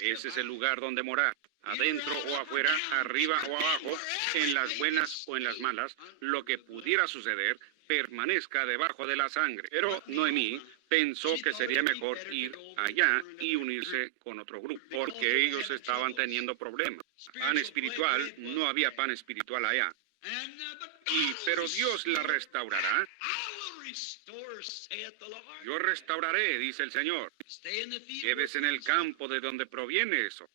Ese es el lugar donde morar. Adentro o afuera, arriba o abajo, en las buenas o en las malas, lo que pudiera suceder, permanezca debajo de la sangre. Pero Noemí pensó que sería mejor ir allá y unirse con otro grupo, porque ellos estaban teniendo problemas. Pan espiritual, no había pan espiritual allá. Pero Dios la restaurará. Yo restauraré, dice el Señor. Quédese en el campo de donde proviene eso.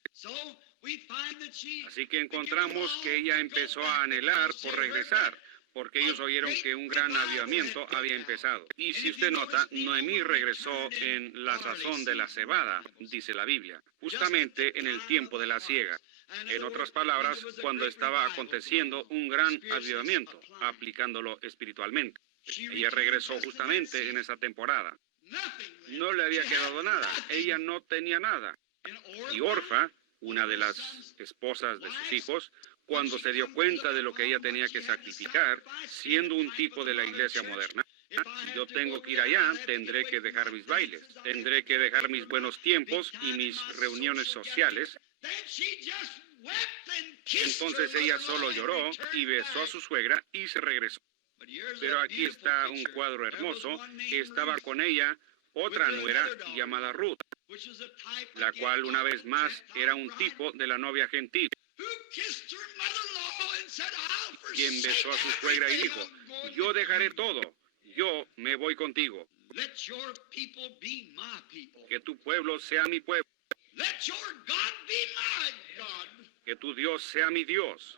Así que encontramos que ella empezó a anhelar por regresar, porque ellos oyeron que un gran avivamiento había empezado. Y si usted nota, Noemí regresó en la sazón de la cebada, dice la Biblia, justamente en el tiempo de la siega. En otras palabras, cuando estaba aconteciendo un gran avivamiento, aplicándolo espiritualmente. Ella regresó justamente en esa temporada. No le había quedado nada, ella no tenía nada. Y Orfa, una de las esposas de sus hijos, cuando se dio cuenta de lo que ella tenía que sacrificar, siendo un tipo de la iglesia moderna, yo tengo que ir allá, tendré que dejar mis bailes, tendré que dejar mis buenos tiempos y mis reuniones sociales. Entonces ella solo lloró y besó a su suegra y se regresó. Pero aquí está un cuadro hermoso que estaba con ella, otra nuera llamada Ruth, la cual una vez más era un tipo de la novia gentil, quien besó a su suegra y dijo, yo dejaré todo, yo me voy contigo. Que tu pueblo sea mi pueblo. Que tu Dios sea mi Dios.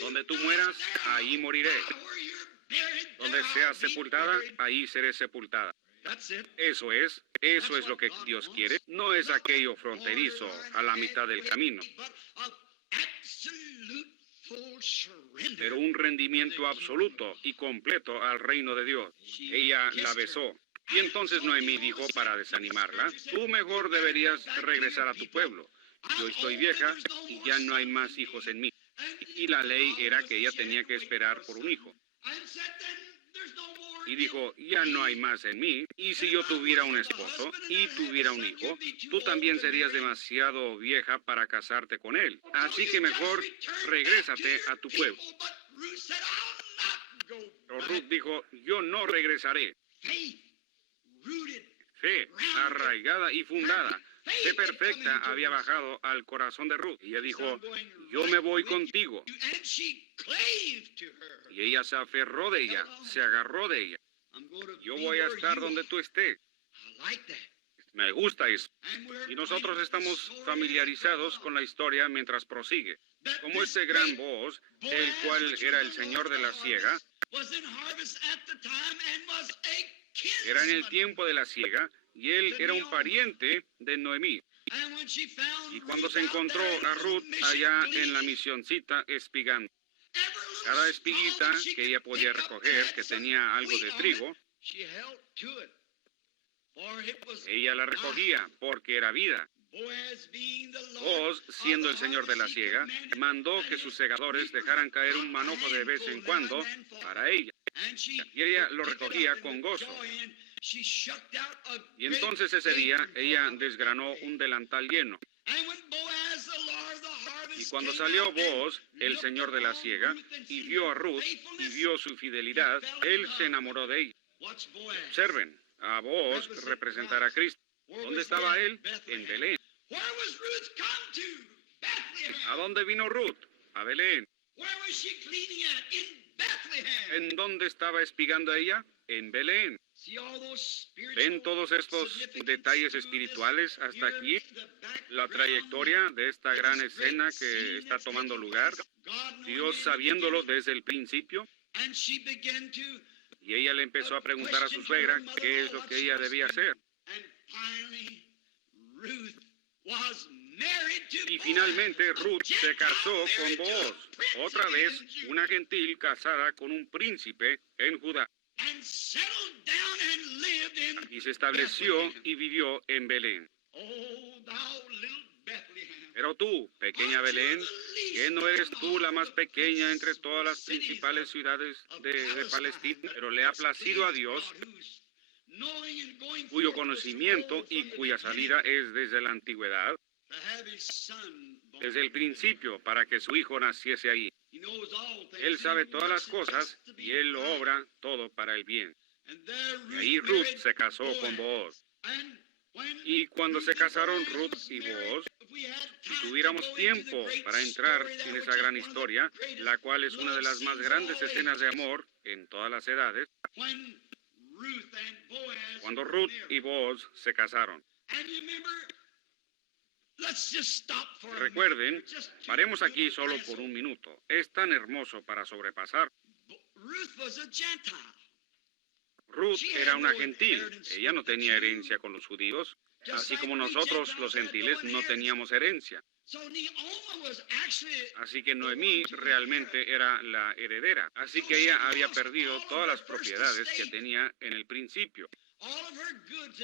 Donde tú mueras, ahí moriré. Donde seas sepultada, ahí seré sepultada. Eso es lo que Dios quiere. No es aquello fronterizo a la mitad del camino, pero un rendimiento absoluto y completo al reino de Dios. Ella la besó. Y entonces Noemí dijo para desanimarla, tú mejor deberías regresar a tu pueblo. Yo estoy vieja y ya no hay más hijos en mí. Y la ley era que ella tenía que esperar por un hijo. Y dijo, ya no hay más en mí, y si yo tuviera un esposo y tuviera un hijo, tú también serías demasiado vieja para casarte con él. Así que mejor regrésate a tu pueblo. Pero Ruth dijo, yo no regresaré. Fe, arraigada y fundada, fe perfecta había bajado al corazón de Ruth. Y ella dijo, yo me voy contigo. Y ella se aferró de ella, se agarró de ella. Yo voy a estar donde tú estés. Me gusta eso. Y nosotros estamos familiarizados con la historia mientras prosigue. Como este gran Booz, el cual era el señor de la siega, era en el tiempo de la siega, y él era un pariente de Noemí. Y cuando se encontró a Ruth allá en la misioncita espigando, cada espiguita que ella podía recoger, que tenía algo de trigo, ella la recogía porque era vida. Booz, siendo el señor de la siega, mandó que sus segadores dejaran caer un manojo de vez en cuando para ella. Y ella lo recogía con gozo. Y entonces ese día ella desgranó un delantal lleno. Y cuando salió Booz, el señor de la siega, y vio a Ruth y vio su fidelidad, él se enamoró de ella. Observen, a Booz representará a Cristo. ¿Dónde estaba él? En Belén. ¿A dónde vino Ruth? A Belén. ¿En dónde estaba espigando ella? En Belén. ¿Ven todos estos detalles espirituales hasta aquí? La trayectoria de esta gran escena que está tomando lugar. Dios sabiéndolo desde el principio. And she began to Y ella le empezó a preguntar a su suegra qué es lo que ella debía hacer. And finally, Ruth was married to Y Boaz, finalmente a Ruth se Gentile casó con married to a Booz, prince otra of vez Judah, una gentil casada con un príncipe en Judá. and settled down and lived in Y se estableció Bethlehem. y vivió en Belén. Oh, thou little Bethlehem. Pero tú, pequeña Belén, ¿qué no eres tú la más pequeña entre todas las principales ciudades de Palestina? Pero le ha placido a Dios, cuyo conocimiento y cuya salida es desde la antigüedad, desde el principio, para que su hijo naciese ahí. Él sabe todas las cosas y Él lo obra todo para el bien. Y ahí Ruth se casó con Booz. Y cuando se casaron Ruth y Booz, si tuviéramos tiempo para entrar en esa gran historia, la cual es una de las más grandes escenas de amor en todas las edades, cuando Ruth y Booz se casaron. Recuerden, paremos aquí solo por un minuto. Es tan hermoso para sobrepasar. Ruth era una gentil. Ella no tenía herencia con los judíos, así como nosotros, los gentiles, no teníamos herencia. Así que Noemí realmente era la heredera. Así que ella había perdido todas las propiedades que tenía en el principio.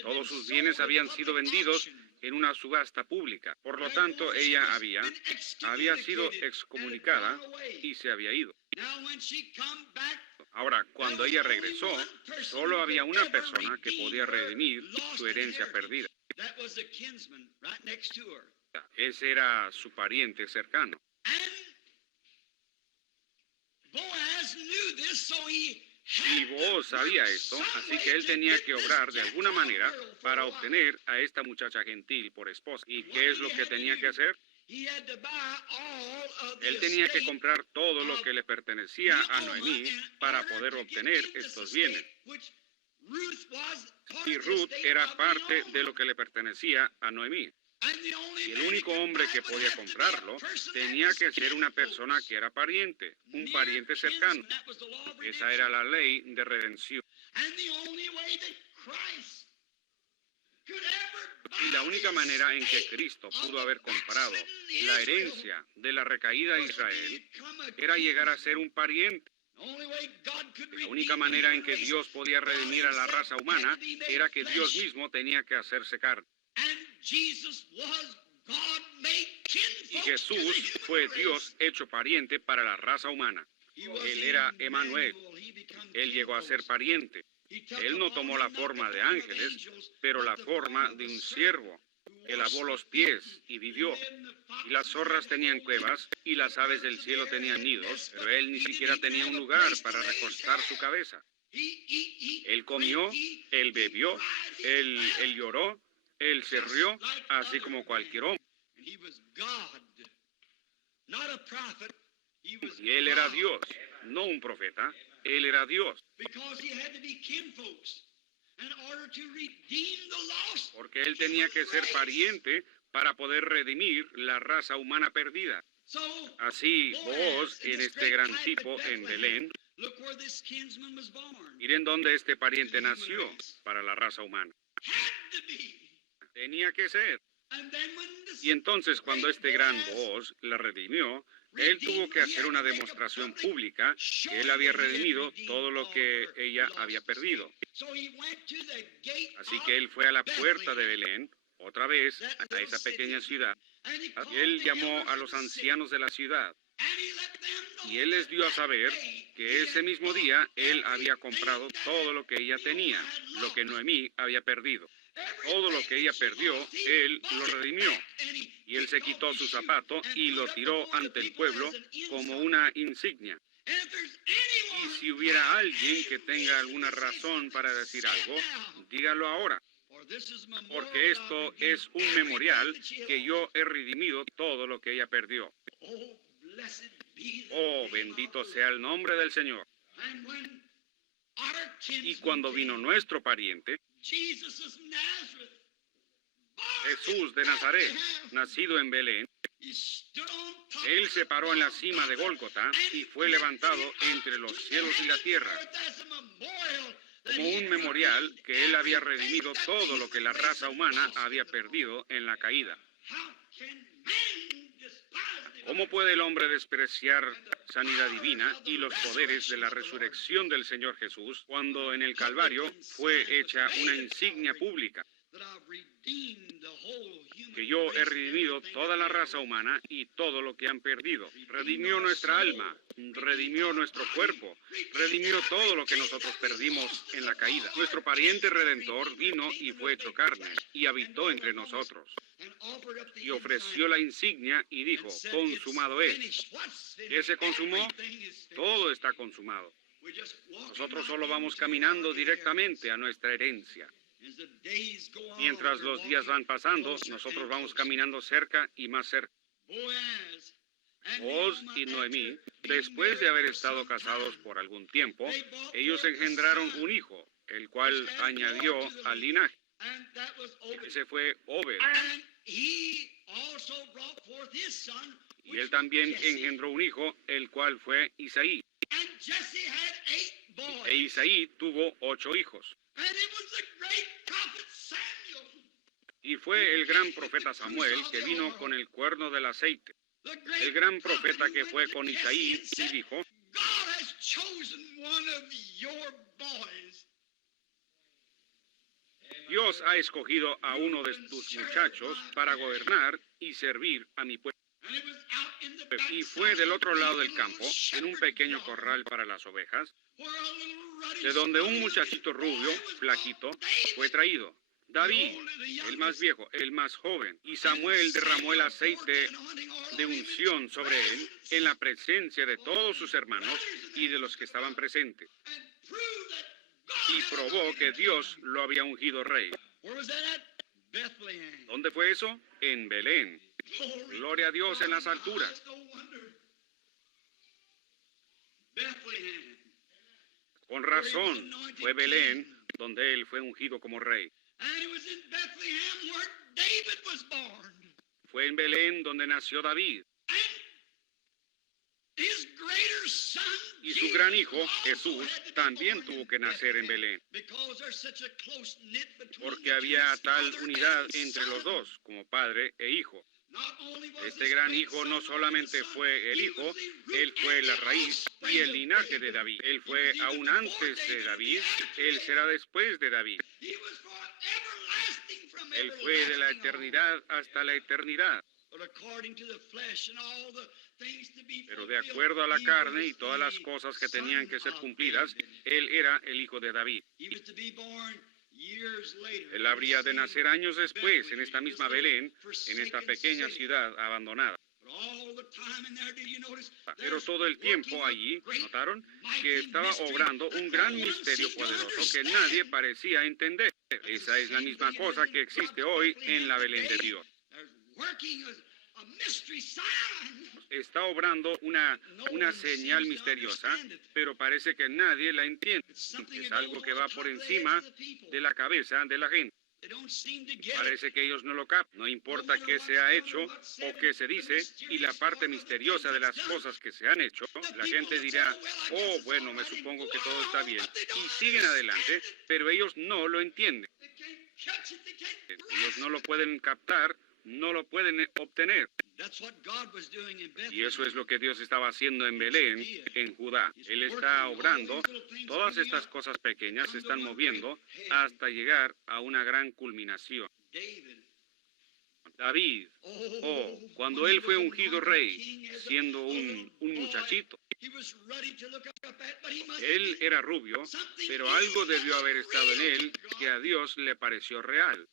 Todos sus bienes habían sido vendidos en una subasta pública. Por lo tanto, ella había sido excomunicada y se había ido. Ahora, cuando ella regresó, solo había una persona que podía redimir su herencia perdida. Ese era su pariente cercano. Y Booz sabía esto, así que él tenía que obrar de alguna manera para obtener a esta muchacha gentil por esposa. ¿Y qué es lo que tenía que hacer? Él tenía que comprar todo lo que le pertenecía a Noemí para poder obtener estos bienes. Y Ruth era parte de lo que le pertenecía a Noemí. Y el único hombre que podía comprarlo tenía que ser una persona que era pariente, un pariente cercano. Esa era la ley de redención. Y la única manera en que Cristo pudo haber comprado la herencia de la recaída de Israel era llegar a ser un pariente. La única manera en que Dios podía redimir a la raza humana era que Dios mismo tenía que hacerse carne. Y Jesús fue Dios hecho pariente para la raza humana. Él era Emmanuel. Él llegó a ser pariente. Él no tomó la forma de ángeles, pero la forma de un siervo. Él lavó los pies y vivió. Y las zorras tenían cuevas y las aves del cielo tenían nidos, pero él ni siquiera tenía un lugar para recostar su cabeza. Él comió, él bebió, él lloró, él se rió, así como cualquier hombre. Y él era Dios, no un profeta, él era Dios. Porque él tenía que ser pariente para poder redimir la raza humana perdida. Así, Booz, en este gran tipo en Belén, miren dónde este pariente nació para la raza humana. Tenía que ser. Y entonces, cuando este gran Booz la redimió, él tuvo que hacer una demostración pública que él había redimido todo lo que ella había perdido. Así que él fue a la puerta de Belén, otra vez, a esa pequeña ciudad, y él llamó a los ancianos de la ciudad. Y él les dio a saber que ese mismo día él había comprado todo lo que ella tenía, lo que Noemí había perdido. Todo lo que ella perdió, él lo redimió. Y él se quitó su zapato y lo tiró ante el pueblo como una insignia. Y si hubiera alguien que tenga alguna razón para decir algo, dígalo ahora. Porque esto es un memorial que yo he redimido todo lo que ella perdió. Oh, bendito sea el nombre del Señor. Y cuando vino nuestro pariente, Jesús de Nazaret, nacido en Belén, Él se paró en la cima de Gólgota y fue levantado entre los cielos y la tierra, como un memorial que él había redimido todo lo que la raza humana había perdido en la caída. ¿Cómo puede el hombre despreciar sanidad divina y los poderes de la resurrección del Señor Jesús cuando en el Calvario fue hecha una insignia pública? Que yo he redimido toda la raza humana y todo lo que han perdido. Redimió nuestra alma, redimió nuestro cuerpo, redimió todo lo que nosotros perdimos en la caída. Nuestro pariente redentor vino y fue hecho carne y habitó entre nosotros. Y ofreció la insignia y dijo, consumado es. ¿Qué se consumó? Todo está consumado. Nosotros solo vamos caminando directamente a nuestra herencia. Mientras los días van pasando, nosotros vamos caminando cerca y más cerca. Boaz y Noemí, después de haber estado casados por algún tiempo, ellos engendraron un hijo, el cual añadió al linaje. Ese fue Obed. Y él también engendró un hijo, el cual fue Isaí. E Isaí tuvo 8 hijos. Y fue el gran profeta Samuel que vino con el cuerno del aceite. El gran profeta que fue con Isaí y dijo, Dios ha escogido a uno de tus muchachos para gobernar y servir a mi pueblo. Y fue del otro lado del campo, en un pequeño corral para las ovejas, de donde un muchachito rubio, flaquito, fue traído. David, el más viejo, el más joven, y Samuel derramó el aceite de unción sobre él en la presencia de todos sus hermanos y de los que estaban presentes. Y probó que Dios lo había ungido rey. ¿Dónde fue eso? En Belén. Gloria a Dios en las alturas. Con razón, fue Belén donde él fue ungido como rey. Fue en Belén donde nació David. Y su gran hijo, Jesús, también tuvo que nacer en Belén, porque había tal unidad entre los dos, como padre e hijo. Este gran hijo no solamente fue el hijo, él fue la raíz y el linaje de David. Él fue aún antes de David, él será después de David. Él fue de la eternidad hasta la eternidad. Pero de acuerdo a la carne y todas las cosas que tenían que ser cumplidas, él era el hijo de David. Él habría de nacer años después en esta misma Belén, en esta pequeña ciudad abandonada. Pero todo el tiempo allí, ¿notaron? Que estaba obrando un gran misterio poderoso que nadie parecía entender. Esa es la misma cosa que existe hoy en la Belén de Dios. Está obrando una señal misteriosa, pero parece que nadie la entiende. Es algo que va por encima de la cabeza de la gente. Parece que ellos no lo captan. No importa qué se ha hecho o qué se dice, y la parte misteriosa de las cosas que se han hecho, la gente dirá, oh, bueno, me supongo que todo está bien. Y siguen adelante, pero ellos no lo entienden. Ellos no lo pueden captar, no lo pueden obtener. Y eso es lo que Dios estaba haciendo en Belén, en Judá. Él está obrando, todas estas cosas pequeñas se están moviendo hasta llegar a una gran culminación. David, cuando él fue ungido rey, siendo un muchachito, él era rubio, pero algo debió haber estado en él que a Dios le pareció real.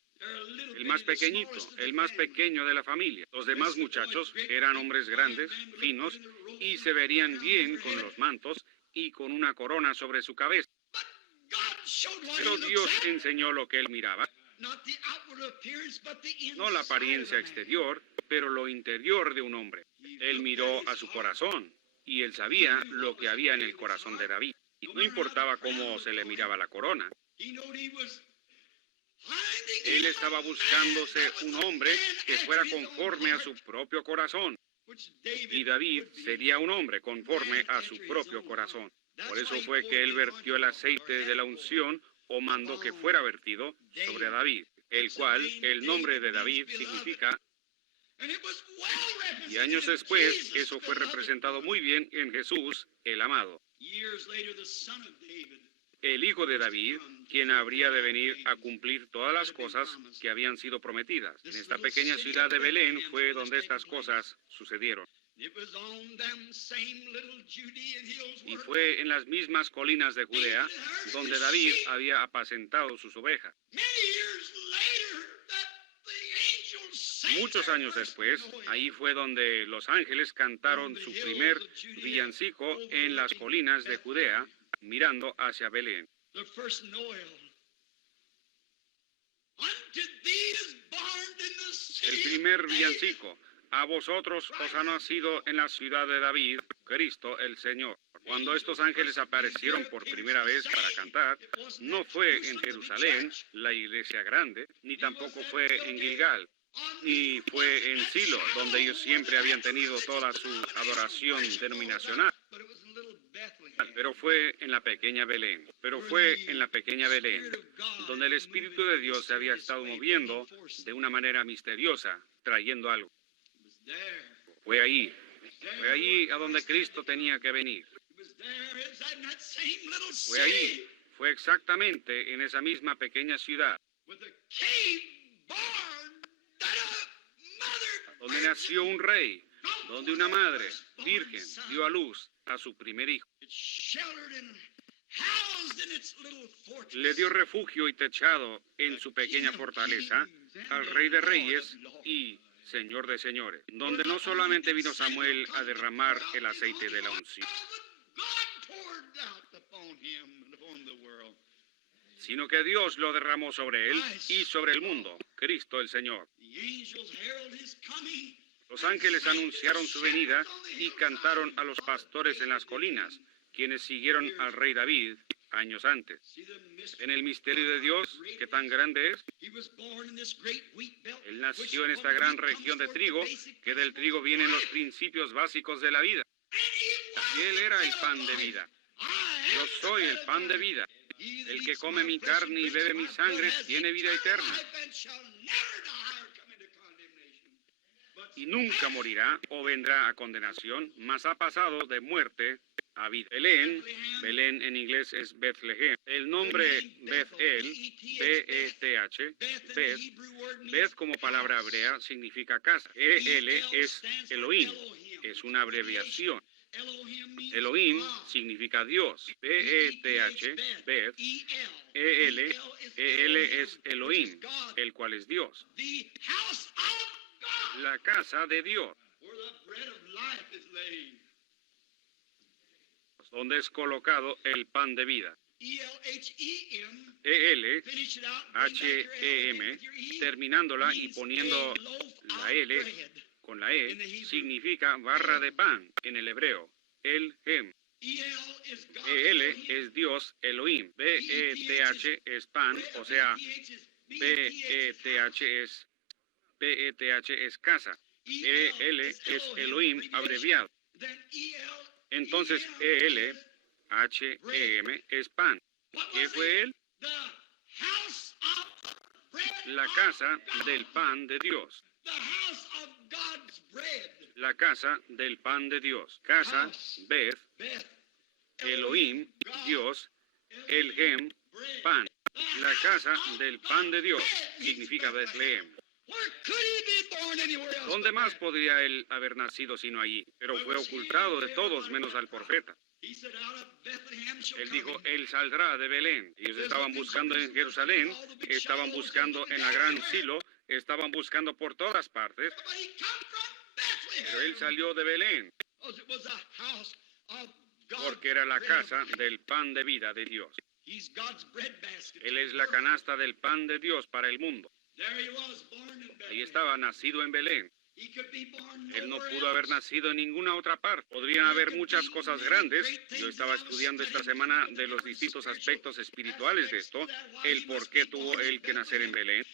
El más pequeñito, el más pequeño de la familia. Los demás muchachos eran hombres grandes, finos, y se verían bien con los mantos y con una corona sobre su cabeza. Pero Dios enseñó lo que él miraba. No la apariencia exterior, pero lo interior de un hombre. Él miró a su corazón, y él sabía lo que había en el corazón de David. No importaba cómo se le miraba la corona. Él estaba buscándose un hombre que fuera conforme a su propio corazón. Y David sería un hombre conforme a su propio corazón. Por eso fue que él vertió el aceite de la unción o mandó que fuera vertido sobre David, el cual el nombre de David significa. Y años después, eso fue representado muy bien en Jesús, el amado, el hijo de David, quien habría de venir a cumplir todas las cosas que habían sido prometidas. En esta pequeña ciudad de Belén fue donde estas cosas sucedieron. Y fue en las mismas colinas de Judea donde David había apacentado sus ovejas. Muchos años después, ahí fue donde los ángeles cantaron su primer villancico en las colinas de Judea, mirando hacia Belén. El primer villancico: a vosotros os ha nacido en la ciudad de David, Cristo el Señor. Cuando estos ángeles aparecieron por primera vez para cantar, no fue en Jerusalén, la iglesia grande, ni tampoco fue en Gilgal, ni fue en Silo, donde ellos siempre habían tenido toda su adoración denominacional. Pero fue en la pequeña Belén, donde el Espíritu de Dios se había estado moviendo de una manera misteriosa, trayendo algo. Fue allí a donde Cristo tenía que venir. Fue exactamente en esa misma pequeña ciudad, donde nació un rey, donde una madre virgen dio a luz a su primer hijo. Le dio refugio y techado en su pequeña fortaleza al Rey de Reyes y Señor de Señores, donde no solamente vino Samuel a derramar el aceite de la unción, sino que Dios lo derramó sobre él y sobre el mundo, Cristo el Señor. Los ángeles anunciaron su venida y cantaron a los pastores en las colinas, quienes siguieron al rey David años antes. En el misterio de Dios, que tan grande es, él nació en esta gran región de trigo, que del trigo vienen los principios básicos de la vida. Y él era el pan de vida. Yo soy el pan de vida. El que come mi carne y bebe mi sangre tiene vida eterna, y nunca morirá o vendrá a condenación, mas ha pasado de muerte a vida. Belén en inglés es Bethlehem. El nombre Bethel, B-E-T-H, Beth como palabra hebrea significa casa. E-L es Elohim, es una abreviación. Elohim significa Dios. B-E-T-H, Beth. E-L es Elohim, el cual es Dios. La casa de Dios, donde es colocado el pan de vida. E-L-H-E-M, terminándola y poniendo la L con la E, significa barra de pan en el hebreo, el-hem. E-L es Dios, Elohim. B-E-T-H es pan, o sea, B-E-T-H es casa. E-L es Elohim abreviado. Entonces E-L-H-E-M es pan. ¿Qué fue él? La casa del pan de Dios. La casa del pan de Dios. Casa, Beth, Elohim, Dios, El-Hem, pan. La casa del pan de Dios significa Bethlehem. ¿Dónde más podría él haber nacido sino allí? Pero fue ocultado de todos menos al profeta. Él dijo, él saldrá de Belén. Ellos estaban buscando en Jerusalén, estaban buscando en la gran Silo, estaban buscando por todas partes. Pero él salió de Belén, porque era la casa del pan de vida de Dios. Él es la canasta del pan de Dios para el mundo. Ahí estaba, nacido en Belén. Él no pudo haber nacido en ninguna otra parte. Podrían haber muchas cosas grandes. Yo estaba estudiando esta semana de los distintos aspectos espirituales de esto, el por qué tuvo él que nacer en Belén.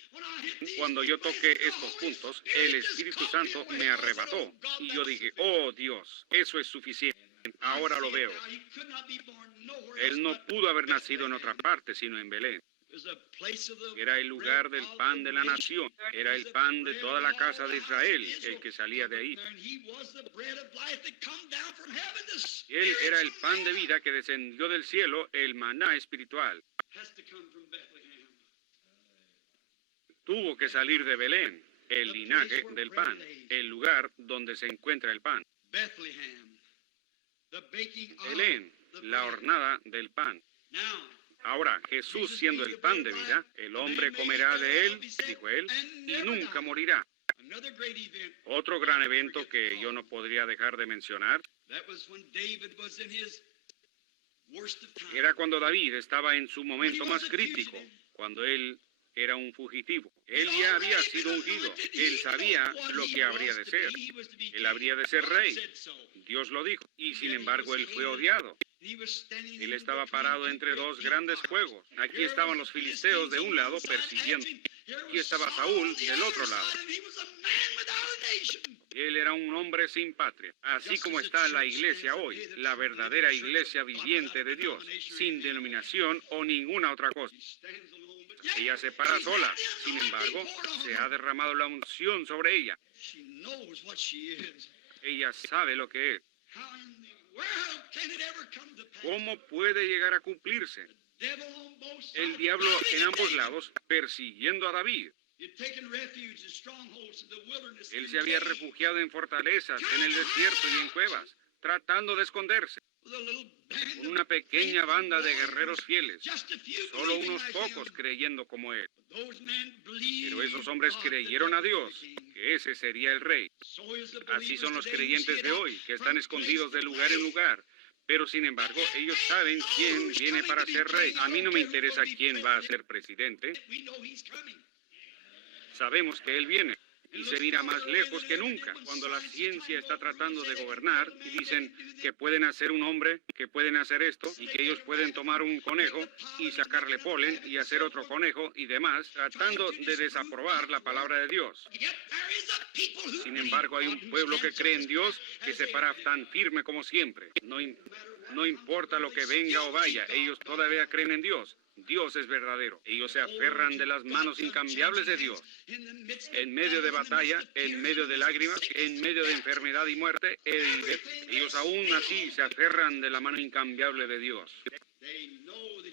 Cuando yo toqué estos puntos, el Espíritu Santo me arrebató y yo dije, oh Dios, eso es suficiente. Ahora lo veo. Él no pudo haber nacido en otra parte, sino en Belén. Era el lugar del pan de la nación. Era el pan de toda la casa de Israel, el que salía de ahí. Él era el pan de vida que descendió del cielo, el maná espiritual. Tuvo que salir de Belén, el linaje del pan, el lugar donde se encuentra el pan. Belén, la hornada del pan. Ahora, Jesús siendo el pan de vida, el hombre comerá de él, dijo él, y nunca morirá. Otro gran evento que yo no podría dejar de mencionar era cuando David estaba en su momento más crítico, cuando él era un fugitivo. Él ya había sido ungido. Él sabía lo que habría de ser. Él habría de ser rey. Dios lo dijo. Y sin embargo, él fue odiado. Él estaba parado entre dos grandes fuegos. Aquí estaban los filisteos de un lado persiguiendo. Aquí estaba Saúl del otro lado. Él era un hombre sin patria, así como está la iglesia hoy, la verdadera iglesia viviente de Dios, sin denominación o ninguna otra cosa. Ella se para sola, sin embargo, se ha derramado la unción sobre ella. Ella sabe lo que es. ¿Cómo puede llegar a cumplirse? El diablo en ambos lados persiguiendo a David. Él se había refugiado en fortalezas, en el desierto y en cuevas, tratando de esconderse. Con una pequeña banda de guerreros fieles, solo unos pocos creyendo como él. Pero esos hombres creyeron a Dios, que ese sería el rey. Así son los creyentes de hoy, que están escondidos de lugar en lugar. Pero sin embargo, ellos saben quién viene para ser rey. A mí no me interesa quién va a ser presidente. Sabemos que él viene. Y se mira más lejos que nunca cuando la ciencia está tratando de gobernar y dicen que pueden hacer un hombre, que pueden hacer esto y que ellos pueden tomar un conejo y sacarle polen y hacer otro conejo y demás, tratando de desaprobar la palabra de Dios. Sin embargo, hay un pueblo que cree en Dios que se para tan firme como siempre. No importa lo que venga o vaya, ellos todavía creen en Dios. Dios es verdadero. Ellos se aferran de las manos incambiables de Dios. En medio de batalla, en medio de lágrimas, en medio de enfermedad y muerte, ellos aún así se aferran de la mano incambiable de Dios.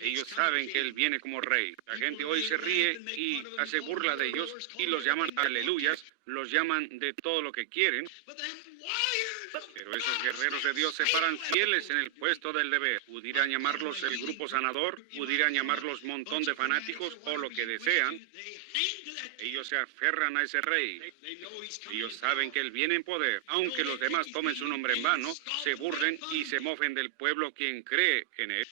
Ellos saben que Él viene como rey. La gente hoy se ríe y hace burla de ellos y los llaman aleluyas, los llaman de todo lo que quieren. Pero esos guerreros de Dios se paran fieles en el puesto del deber. Pudieran llamarlos el grupo sanador, pudieran llamarlos montón de fanáticos o lo que desean. Ellos se aferran a ese rey. Ellos saben que Él viene en poder. Aunque los demás tomen su nombre en vano, se burlen y se mofen del pueblo quien cree en Él.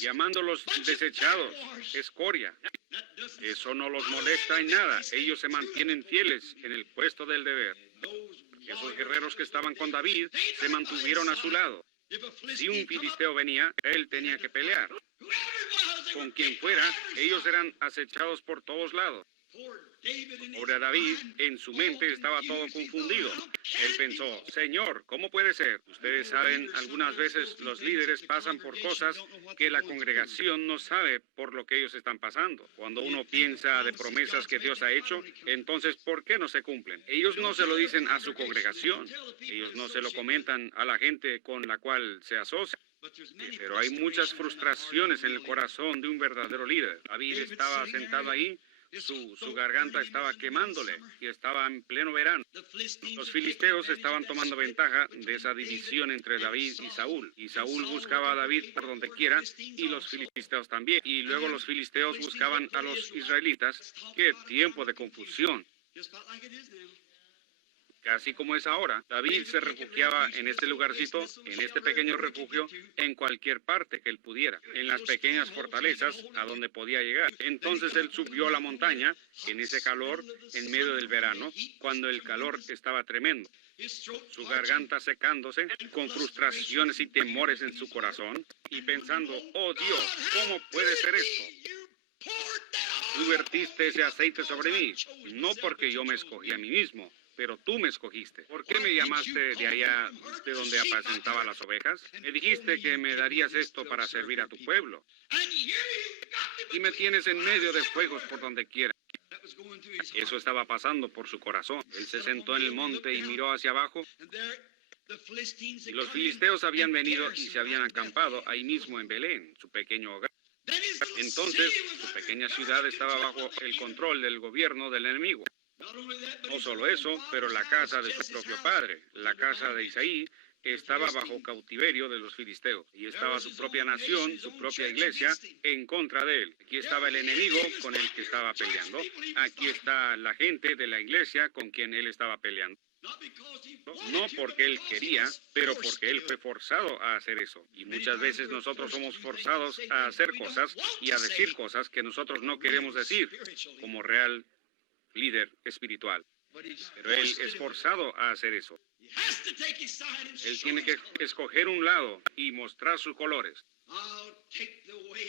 Llamándolos desechados, escoria. Eso no los molesta en nada. Ellos se mantienen fieles en el puesto del deber. Esos guerreros que estaban con David se mantuvieron a su lado. Si un filisteo venía, él tenía que pelear. Con quien fuera, ellos eran acechados por todos lados. Ahora David, en su mente estaba todo confundido. Él pensó, Señor, ¿cómo puede ser? Ustedes saben, algunas veces los líderes pasan por cosas que la congregación no sabe por lo que ellos están pasando. Cuando uno piensa de promesas que Dios ha hecho, entonces, ¿por qué no se cumplen? Ellos no se lo dicen a su congregación. Ellos no se lo comentan a la gente con la cual se asocia. Pero hay muchas frustraciones en el corazón de un verdadero líder. David estaba sentado ahí. Su garganta estaba quemándole y estaba en pleno verano. Los filisteos estaban tomando ventaja de esa división entre David y Saúl. Y Saúl buscaba a David por donde quiera y los filisteos también. Y luego los filisteos buscaban a los israelitas. ¡Qué tiempo de confusión! casi como es ahora. David se refugiaba en este lugarcito, en este pequeño refugio, en cualquier parte que él pudiera, en las pequeñas fortalezas a donde podía llegar. Entonces él subió a la montaña, en ese calor, en medio del verano, cuando el calor estaba tremendo. Su garganta secándose, con frustraciones y temores en su corazón, y pensando, oh Dios, ¿cómo puede ser esto? Tú vertiste ese aceite sobre mí, no porque yo me escogí a mí mismo, pero tú me escogiste. ¿Por qué me llamaste de allá, de donde apacentaba las ovejas? Me dijiste que me darías esto para servir a tu pueblo. Y me tienes en medio de fuegos por donde quiera. Eso estaba pasando por su corazón. Él se sentó en el monte y miró hacia abajo. Y los filisteos habían venido y se habían acampado ahí mismo en Belén, su pequeño hogar. Entonces, su pequeña ciudad estaba bajo el control del gobierno del enemigo. No solo eso, pero la casa de su propio padre, la casa de Isaí, estaba bajo cautiverio de los filisteos. Y estaba su propia nación, su propia iglesia, en contra de él. Aquí estaba el enemigo con el que estaba peleando. Aquí está la gente de la iglesia con quien él estaba peleando. No porque él quería, pero porque él fue forzado a hacer eso. Y muchas veces nosotros somos forzados a hacer cosas y a decir cosas que nosotros no queremos decir como real líder espiritual. Pero él es forzado a hacer eso. Él tiene que escoger un lado y mostrar sus colores.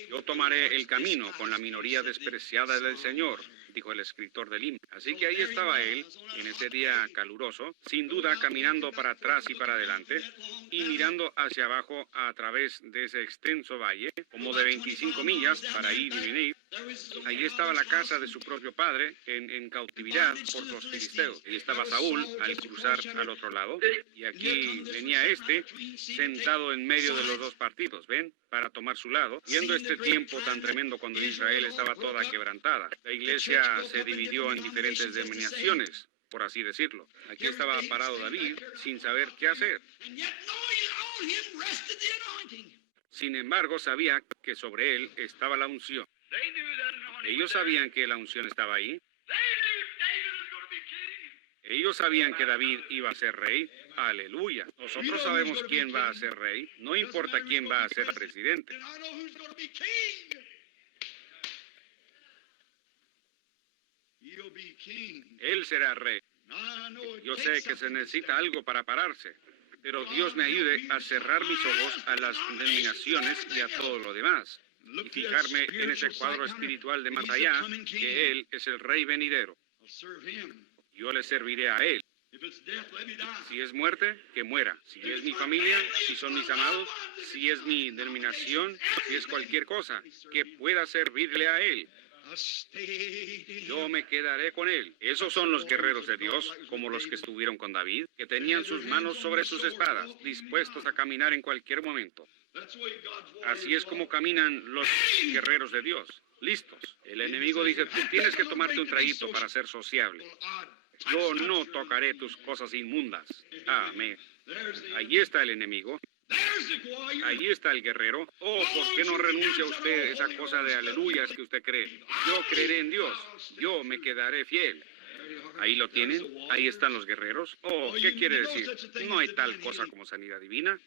Yo tomaré el camino con la minoría despreciada del Señor, dijo el escritor del himno. Así que ahí estaba él, en ese día caluroso, sin duda caminando para atrás y para adelante, y mirando hacia abajo a través de ese extenso valle, como de 25 millas para ir y venir. Ahí estaba la casa de su propio padre, en cautividad por los filisteos. Ahí estaba Saúl al cruzar al otro lado, y aquí venía sentado en medio de los dos partidos, ¿ven? Para tomar su lado, viendo este tiempo tan tremendo cuando Israel estaba toda quebrantada. La iglesia se dividió en diferentes denominaciones, por así decirlo. Aquí estaba parado David sin saber qué hacer. Sin embargo, sabía que sobre él estaba la unción. Ellos sabían que la unción estaba ahí. Ellos sabían que David iba a ser rey. Aleluya. Nosotros sabemos quién va a ser rey. No importa quién va a ser presidente. Él será rey. Yo sé que se necesita algo para pararse, pero Dios me ayude a cerrar mis ojos a las denominaciones y a todo lo demás, y fijarme en ese cuadro espiritual de más allá, que Él es el Rey venidero. Yo le serviré a Él. Si es muerte, que muera. Si es mi familia, si son mis amados, si es mi denominación, si es cualquier cosa, que pueda servirle a Él. Yo me quedaré con él. Esos son los guerreros de Dios, como los que estuvieron con David, que tenían sus manos sobre sus espadas, dispuestos a caminar en cualquier momento. Así es como caminan los guerreros de Dios, listos. El enemigo dice, tú tienes que tomarte un traguito para ser sociable. Yo no tocaré tus cosas inmundas. Amén. Allí está el enemigo. Ahí está el guerrero. Oh, ¿por qué no renuncia usted a esa cosa de aleluyas que usted cree? Yo creeré en Dios. Yo me quedaré fiel. Ahí lo tienen. Ahí están los guerreros. Oh, ¿qué quiere decir? No hay tal cosa como sanidad divina.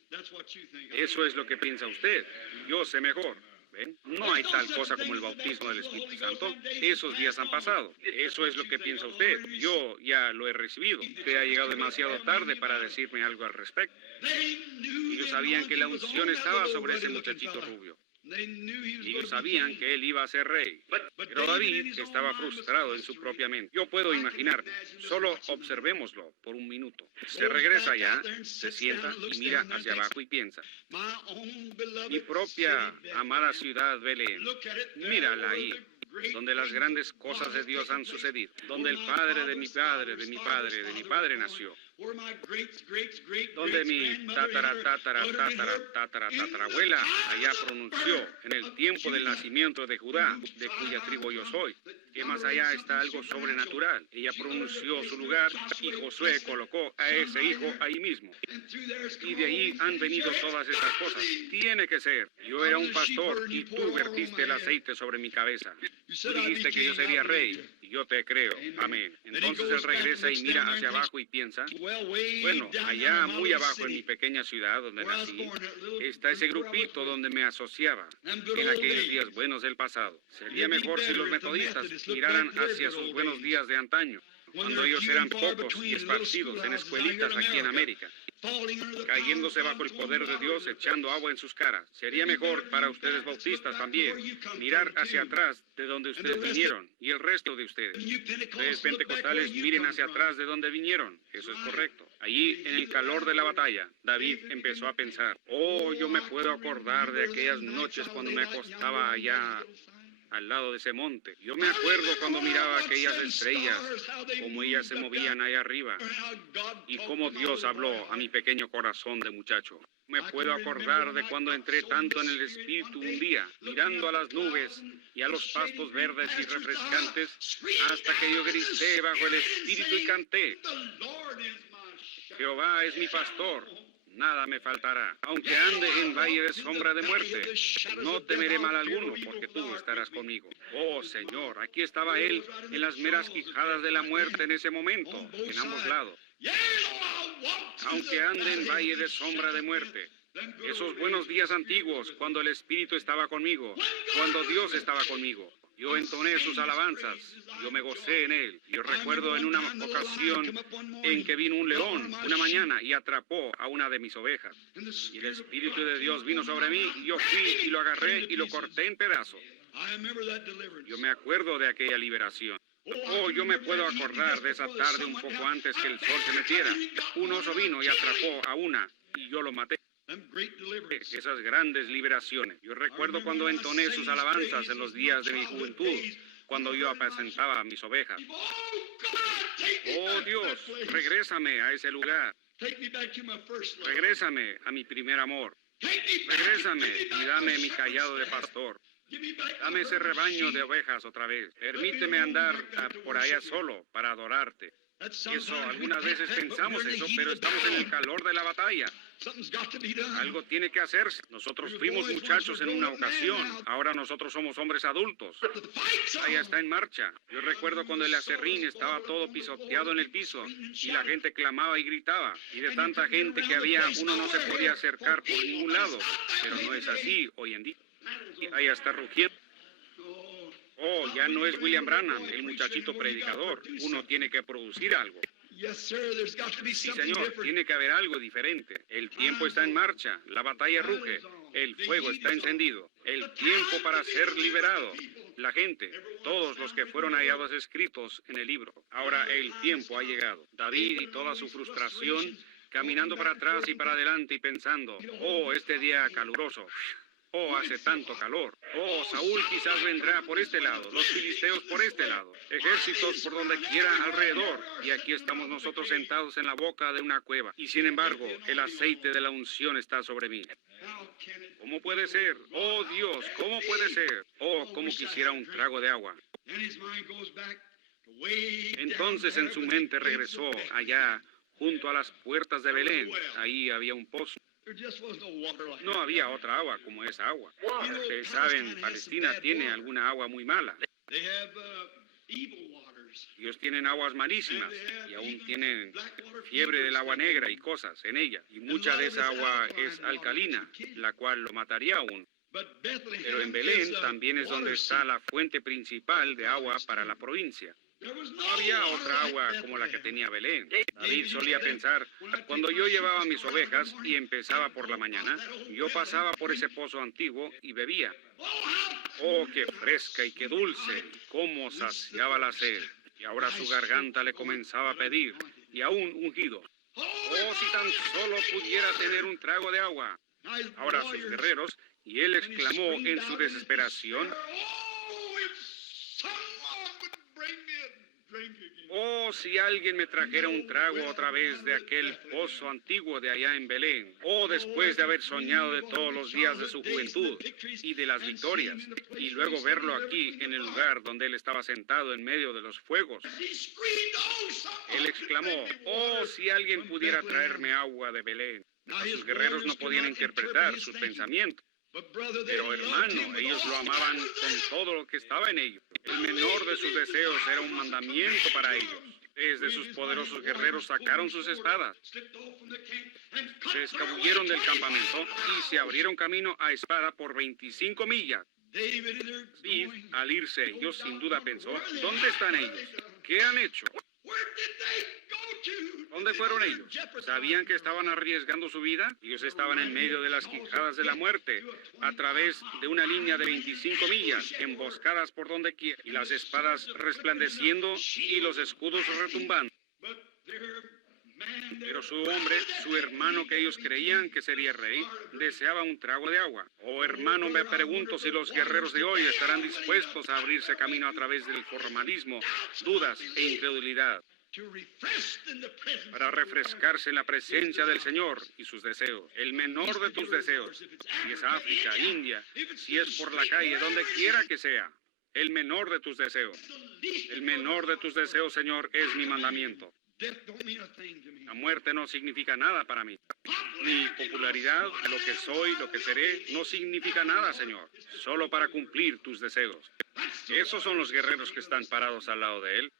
Eso es lo que piensa usted. Yo sé mejor. ¿Ven? No hay tal cosa como el bautismo del Espíritu Santo. Esos días han pasado. Eso es lo que piensa usted. Yo ya lo he recibido. Usted ha llegado demasiado tarde para decirme algo al respecto. Ellos sabían que la unción estaba sobre ese muchachito rubio. Ellos sabían que él iba a ser rey. Pero David estaba frustrado en su propia mente. Yo puedo imaginar. Solo observémoslo por un minuto. Se regresa allá, se sienta y mira hacia abajo y piensa. Mi propia amada ciudad Belén. Mírala ahí, donde las grandes cosas de Dios han sucedido. Donde el padre de mi padre, de mi padre, de mi padre nació. Donde mi tatarabuela allá pronunció en el tiempo del nacimiento de Judá, de cuya tribu yo soy. que más allá está algo sobrenatural. Ella pronunció su lugar y Josué colocó a ese hijo ahí mismo. Y de ahí han venido todas estas cosas. Tiene que ser. Yo era un pastor y tú vertiste el aceite sobre mi cabeza. Tú dijiste que yo sería rey. Y yo te creo. Amén. Entonces él regresa y mira hacia abajo y piensa, bueno, allá muy abajo en mi pequeña ciudad donde nací, está ese grupito donde me asociaba en aquellos días buenos del pasado. Sería mejor si los metodistas miraran hacia sus buenos días de antaño, cuando ellos eran pocos y esparcidos en escuelitas aquí en América, cayéndose bajo el poder de Dios, echando agua en sus caras. Sería mejor para ustedes bautistas también mirar hacia atrás de donde ustedes vinieron y el resto de ustedes. Ustedes pentecostales miren hacia atrás de donde vinieron. Eso es correcto. Allí, en el calor de la batalla, David empezó a pensar, oh, yo me puedo acordar de aquellas noches cuando me acostaba allá al lado de ese monte. Yo me acuerdo cuando miraba aquellas estrellas, cómo ellas se movían ahí arriba, y cómo Dios habló a mi pequeño corazón de muchacho. Me puedo acordar de cuando entré tanto en el Espíritu un día, mirando a las nubes y a los pastos verdes y refrescantes, hasta que yo grité bajo el Espíritu y canté, Jehová es mi pastor, nada me faltará. Aunque ande en valle de sombra de muerte, no temeré mal alguno, porque tú estarás conmigo. Oh, Señor, aquí estaba Él en las meras quijadas de la muerte en ese momento, en ambos lados. Aunque ande en valle de sombra de muerte, esos buenos días antiguos, cuando el Espíritu estaba conmigo, cuando Dios estaba conmigo. Yo entoné sus alabanzas, yo me gocé en él. Yo recuerdo en una ocasión en que vino un león una mañana y atrapó a una de mis ovejas. Y el Espíritu de Dios vino sobre mí y yo fui y lo agarré y lo corté en pedazos. Yo me acuerdo de aquella liberación. Oh, yo me puedo acordar de esa tarde un poco antes que el sol se metiera. Un oso vino y atrapó a una y yo lo maté. Esas grandes liberaciones. Yo recuerdo cuando entoné sus alabanzas en los días de mi juventud, cuando yo apacentaba a mis ovejas. Oh Dios, regrésame a ese lugar. Regrésame a mi primer amor. Regrésame y dame mi cayado de pastor. Dame ese rebaño de ovejas otra vez. Permíteme andar por allá solo para adorarte. Eso, algunas veces pensamos eso, pero estamos en el calor de la batalla. Algo tiene que hacerse. Nosotros fuimos muchachos en una ocasión. Ahora nosotros somos hombres adultos. Allá está en marcha. Yo recuerdo cuando el aserrín estaba todo pisoteado en el piso y la gente clamaba y gritaba. Y de tanta gente que había, uno no se podía acercar por ningún lado. Pero no es así hoy en día. Allá está rugiendo. Oh, ya no es William Branham, el muchachito predicador. Uno tiene que producir algo. Sí, señor, tiene que haber algo diferente. El tiempo está en marcha, la batalla ruge, el fuego está encendido, el tiempo para ser liberado. La gente, todos los que fueron hallados escritos en el libro. Ahora el tiempo ha llegado. David y toda su frustración, caminando para atrás y para adelante y pensando, oh, este día caluroso. Oh, hace tanto calor. Oh, Saúl quizás vendrá por este lado, los filisteos por este lado, ejércitos por donde quiera alrededor. Y aquí estamos nosotros sentados en la boca de una cueva. Y sin embargo, el aceite de la unción está sobre mí. ¿Cómo puede ser? Oh, Dios, ¿cómo puede ser? Oh, cómo quisiera un trago de agua. Entonces en su mente regresó allá, junto a las puertas de Belén. Ahí había un pozo. No había otra agua como esa agua. Ustedes saben, Palestina tiene alguna agua muy mala. Ellos tienen aguas malísimas y aún tienen fiebre del agua negra y cosas en ella. Y mucha de esa agua es alcalina, la cual lo mataría aún. Pero en Belén también es donde está la fuente principal de agua para la provincia. No había otra agua como la que tenía Belén. David solía pensar, cuando yo llevaba mis ovejas y empezaba por la mañana, yo pasaba por ese pozo antiguo y bebía. Oh, qué fresca y qué dulce, cómo saciaba la sed. Y ahora su garganta le comenzaba a pedir, y aún ungido. Oh, si tan solo pudiera tener un trago de agua. Ahora sus guerreros, y él exclamó en su desesperación, Oh, si alguien me trajera un trago otra vez de aquel pozo antiguo de allá en Belén, o después de haber soñado de todos los días de su juventud y de las victorias, y luego verlo aquí en el lugar donde él estaba sentado en medio de los fuegos. Él exclamó, oh, si alguien pudiera traerme agua de Belén. Sus guerreros no podían interpretar sus pensamientos. Pero hermano, ellos lo amaban con todo lo que estaba en ellos. El menor de sus deseos era un mandamiento para ellos. Desde sus poderosos guerreros sacaron sus espadas. Se escabulleron del campamento y se abrieron camino a espada por 25 millas. David, al irse ellos, sin duda pensó, ¿dónde están ellos? ¿Qué han hecho? ¿Dónde fueron ellos? ¿Sabían que estaban arriesgando su vida? Ellos estaban en medio de las quijadas de la muerte, a través de una línea de 25 millas, emboscadas por donde quiera, y las espadas resplandeciendo y los escudos retumbando. Pero su hombre, su hermano que ellos creían que sería rey, deseaba un trago de agua. Oh hermano, me pregunto si los guerreros de hoy estarán dispuestos a abrirse camino a través del formalismo, dudas e incredulidad, para refrescarse en la presencia del Señor y sus deseos. El menor de tus deseos, si es África, India, si es por la calle, donde quiera que sea, el menor de tus deseos. El menor de tus deseos, Señor, es mi mandamiento. La muerte no significa nada para mí. Mi popularidad, lo que soy, lo que seré, no significa nada, Señor. Solo para cumplir tus deseos. Esos son los guerreros que están parados al lado de Él.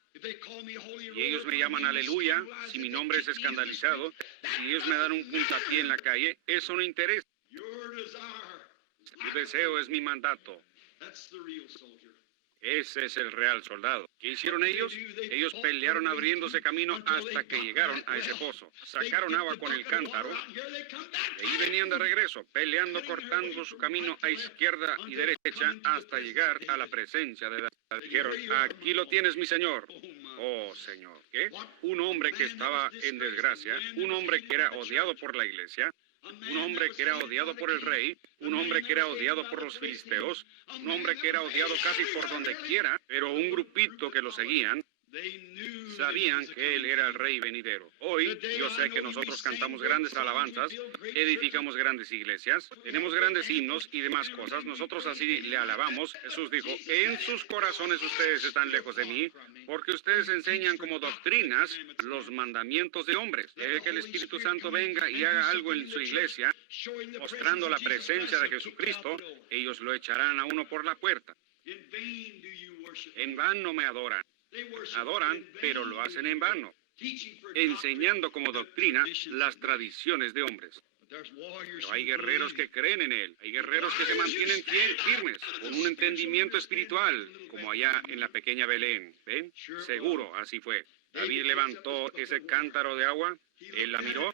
Y ellos me llaman aleluya, si mi nombre es escandalizado, si ellos me dan un puntapié en la calle, eso no interesa. Tu deseo es mi mandato. Ese es el real soldado. ¿Qué hicieron ellos? Ellos pelearon abriéndose camino hasta que llegaron a ese pozo. Sacaron agua con el cántaro. Y ahí venían de regreso, peleando, cortando su camino a izquierda y derecha hasta llegar a la presencia de David. Dijeron, aquí lo tienes, mi señor. Oh, Señor. ¿Qué? Un hombre que estaba en desgracia, un hombre que era odiado por la iglesia, un hombre que era odiado por el rey, un hombre que era odiado por los filisteos, un hombre que era odiado casi por donde quiera, pero un grupito que lo seguían, sabían que él era el rey venidero. Hoy, yo sé que nosotros cantamos grandes alabanzas, edificamos grandes iglesias, tenemos grandes himnos y demás cosas. Nosotros así le alabamos. Jesús dijo, en sus corazones ustedes están lejos de mí, porque ustedes enseñan como doctrinas los mandamientos de hombres. Deje que el Espíritu Santo venga y haga algo en su iglesia, mostrando la presencia de Jesucristo. Ellos lo echarán a uno por la puerta. En vano me adoran. Adoran, pero lo hacen en vano, enseñando como doctrina las tradiciones de hombres. Pero hay guerreros que creen en Él, hay guerreros que se mantienen firmes, con un entendimiento espiritual, como allá en la pequeña Belén. ¿Ven? Seguro, así fue. David levantó ese cántaro de agua, él la miró,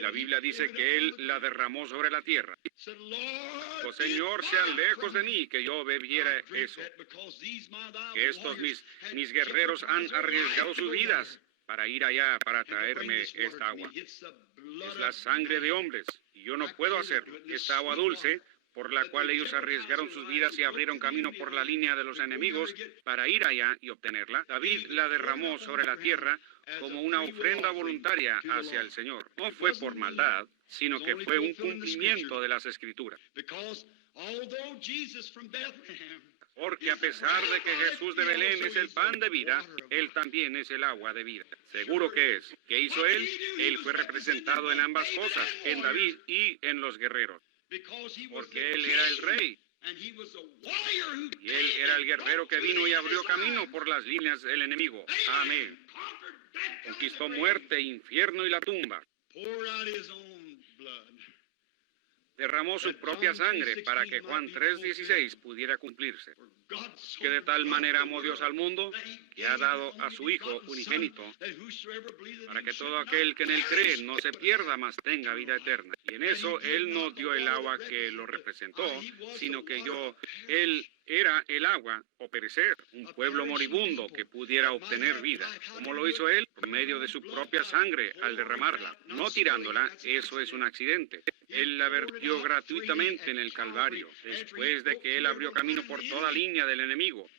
la Biblia dice que él la derramó sobre la tierra. Oh Señor, sea lejos de mí que yo bebiera eso. Que estos mis guerreros han arriesgado sus vidas para ir allá, para traerme esta agua. Es la sangre de hombres y yo no puedo hacerlo. Esta agua dulce, por la cual ellos arriesgaron sus vidas y abrieron camino por la línea de los enemigos para ir allá y obtenerla. David la derramó sobre la tierra como una ofrenda voluntaria hacia el Señor. No fue por maldad, sino que fue un cumplimiento de las Escrituras. Porque a pesar de que Jesús de Belén es el pan de vida, Él también es el agua de vida. Seguro que es. ¿Qué hizo Él? Él fue representado en ambas cosas, en David y en los guerreros. Porque Él era el rey. Y Él era el guerrero que vino y abrió camino por las líneas del enemigo. Amén. Conquistó muerte, infierno y la tumba. Derramó su propia sangre para que Juan 3:16 pudiera cumplirse. Que de tal manera amó Dios al mundo, que ha dado a su Hijo unigénito, para que todo aquel que en Él cree no se pierda, mas tenga vida eterna. Y en eso Él no dio el agua que lo representó, sino que Él era el agua o perecer, un pueblo moribundo que pudiera obtener vida. ¿Cómo lo hizo Él? Por medio de su propia sangre al derramarla, no tirándola. Eso es un accidente. Él la vertió gratuitamente en el Calvario, después de que Él abrió camino por toda línea del enemigo.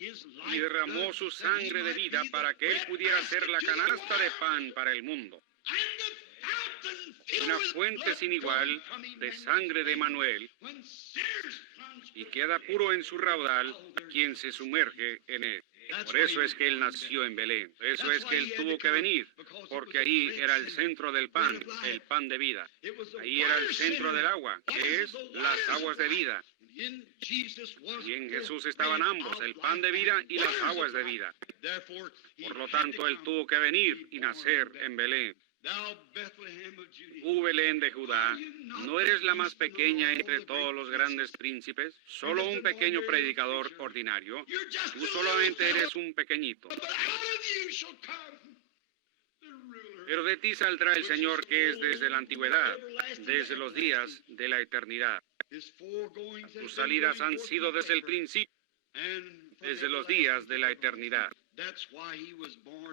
y derramó su sangre de vida para que Él pudiera ser la canasta de pan para el mundo. Una fuente sin igual de sangre de Emanuel, y queda puro en su raudal quien se sumerge en él. Por eso es que Él nació en Belén. Por eso es que Él tuvo que venir, porque ahí era el centro del pan, el pan de vida. Ahí era el centro del agua, que es las aguas de vida. Y en Jesús estaban ambos, el pan de vida y las aguas de vida. Por lo tanto, Él tuvo que venir y nacer en Belén. Belén de Judá, ¿no eres la más pequeña entre todos los grandes príncipes? Solo un pequeño predicador ordinario. Tú solamente eres un pequeñito. Pero de ti saldrá el Señor que es desde la antigüedad, desde los días de la eternidad. Tus salidas han sido desde el principio, desde los días de la eternidad.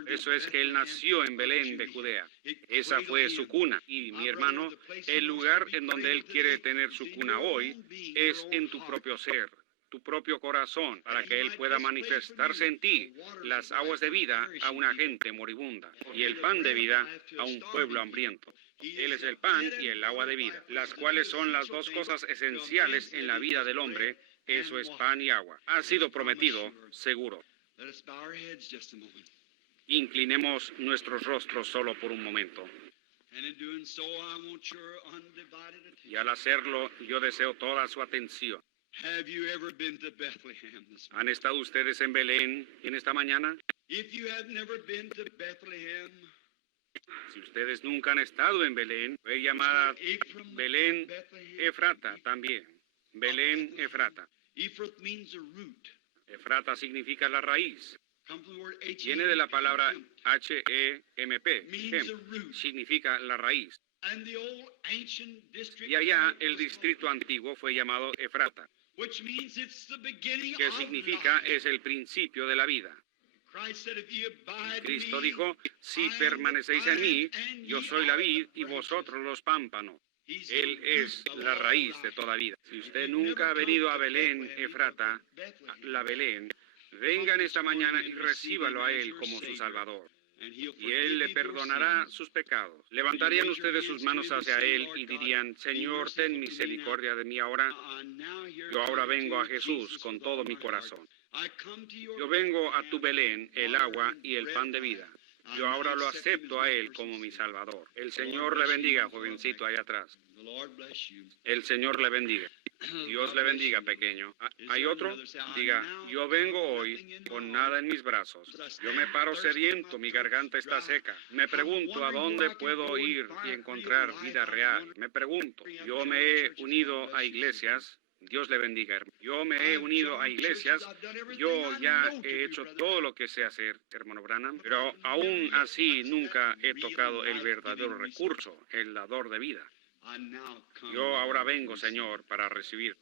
Eso es que Él nació en Belén de Judea. Esa fue su cuna. Y mi hermano, el lugar en donde Él quiere tener su cuna hoy es en tu propio ser, tu propio corazón, para que Él pueda manifestarse en ti las aguas de vida a una gente moribunda y el pan de vida a un pueblo hambriento. Él es el pan y el agua de vida, las cuales son las dos cosas esenciales en la vida del hombre. Eso es pan y agua. Ha sido prometido, seguro. Inclinemos nuestros rostros solo por un momento. Y al hacerlo, yo deseo toda su atención. ¿Han estado ustedes en Belén en esta mañana? Si ustedes nunca han estado en Belén, fue llamada Belén Efrata también. Belén Efrata. Efrata significa la raíz. Viene de la palabra H-E-M-P. Significa la raíz. Y allá el distrito antiguo fue llamado Efrata, que significa es el principio de la vida. Cristo dijo, si permanecéis en mí, yo soy la vid y vosotros los pámpanos. Él es la raíz de toda vida. Si usted nunca ha venido a Belén Efrata, la Belén, vengan esta mañana y recíbalo a Él como su Salvador. Y Él le perdonará sus pecados. ¿Levantarían ustedes sus manos hacia Él y dirían, Señor, ten misericordia de mí ahora? Yo ahora vengo a Jesús con todo mi corazón. Yo vengo a tu Belén, el agua y el pan de vida. Yo ahora lo acepto a Él como mi Salvador. El Señor le bendiga, jovencito allá atrás. El Señor le bendiga. Dios le bendiga, pequeño. ¿Hay otro? Diga, yo vengo hoy con nada en mis brazos. Yo me paro sediento, mi garganta está seca. Me pregunto a dónde puedo ir y encontrar vida real. Me pregunto, yo me he unido a iglesias. Dios le bendiga, hermano. Yo me he unido a iglesias, yo ya he hecho todo lo que sé hacer, hermano Branham, pero aún así nunca he tocado el verdadero recurso, el dador de vida. Yo ahora vengo, Señor, para recibir.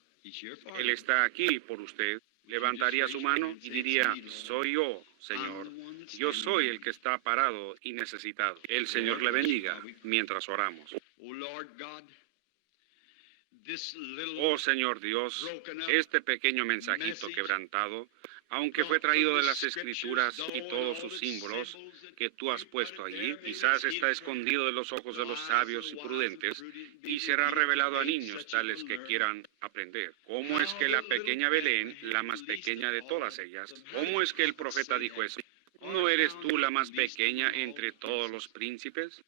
Él está aquí por usted. Levantaría su mano y diría, soy yo, Señor. Yo soy el que está parado y necesitado. El Señor le bendiga mientras oramos. Oh Señor Dios, este pequeño mensajito quebrantado, aunque fue traído de las Escrituras y todos sus símbolos que tú has puesto allí, quizás está escondido de los ojos de los sabios y prudentes y será revelado a niños tales que quieran aprender. ¿Cómo es que la pequeña Belén, la más pequeña de todas ellas, cómo es que el profeta dijo eso? ¿No eres tú la más pequeña entre todos los príncipes?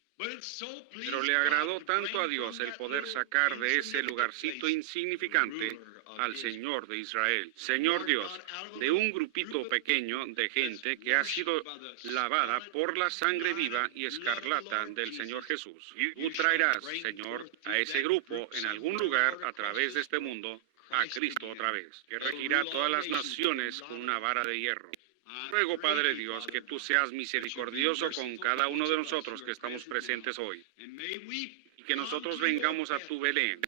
Pero le agradó tanto a Dios el poder sacar de ese lugarcito insignificante al Señor de Israel. Señor Dios, de un grupito pequeño de gente que ha sido lavada por la sangre viva y escarlata del Señor Jesús. Tú traerás, Señor, a ese grupo en algún lugar a través de este mundo a Cristo otra vez, que regirá todas las naciones con una vara de hierro. Ruego, Padre Dios, que tú seas misericordioso con cada uno de nosotros que estamos presentes hoy, y que nosotros vengamos a tu Belén.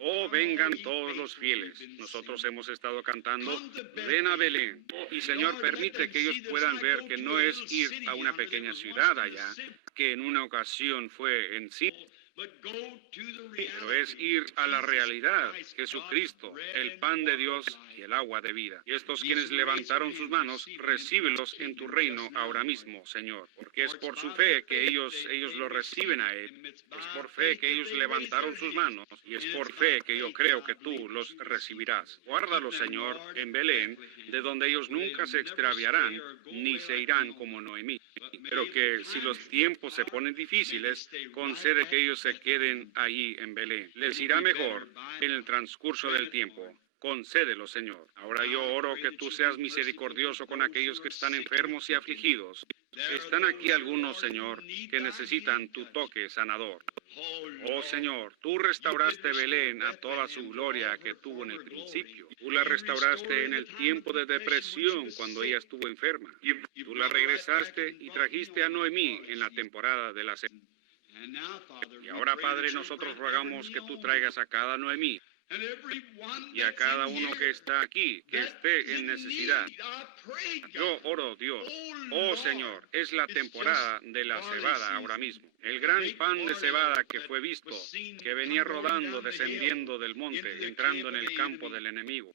Oh, vengan todos los fieles. Nosotros hemos estado cantando, ven a Belén. Y Señor, permite que ellos puedan ver que no es ir a una pequeña ciudad allá, que en una ocasión fue en sí, pero es ir a la realidad, Jesucristo, el pan de Dios y el agua de vida. Y estos quienes levantaron sus manos, recíbelos en tu reino ahora mismo, Señor, porque es por su fe que ellos lo reciben a Él. Es por fe que ellos levantaron sus manos, y es por fe que yo creo que tú los recibirás. Guárdalos, Señor, en Belén, de donde ellos nunca se extraviarán, ni se irán como Noemí. Pero que si los tiempos se ponen difíciles, concede que ellos se queden allí en Belén. Les irá mejor en el transcurso del tiempo. Concédelo, Señor. Ahora yo oro que tú seas misericordioso con aquellos que están enfermos y afligidos. Están aquí algunos, Señor, que necesitan tu toque sanador. Oh, Señor, tú restauraste Belén a toda su gloria que tuvo en el principio. Tú la restauraste en el tiempo de depresión cuando ella estuvo enferma. Tú la regresaste y trajiste a Noemí en la temporada de la sequía. Y ahora, Padre, nosotros rogamos que tú traigas a cada Noemí y a cada uno que está aquí, que esté en necesidad. Yo oro, Dios, oh Señor, es la temporada de la cebada ahora mismo. El gran pan de cebada que fue visto, que venía rodando, descendiendo del monte, entrando en el campo del enemigo.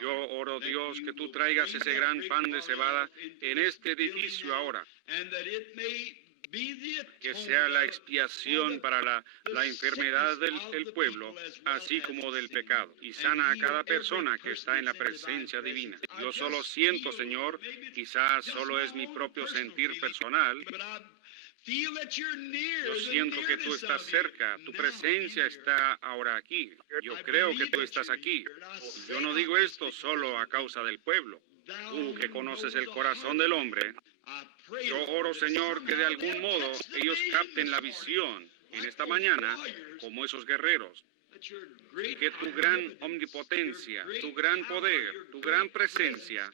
Yo oro, Dios, que tú traigas ese gran pan de cebada en este edificio ahora, que sea la expiación para la enfermedad del pueblo, así como del pecado, y sana a cada persona que está en la presencia divina. Yo solo siento, Señor, quizás solo es mi propio sentir personal, yo siento que tú estás cerca, tu presencia está ahora aquí. Yo creo que tú estás aquí. Yo no digo esto solo a causa del pueblo. Tú que conoces el corazón del hombre, yo oro, Señor, que de algún modo ellos capten la visión en esta mañana como esos guerreros. Que tu gran omnipotencia, tu gran poder, tu gran presencia,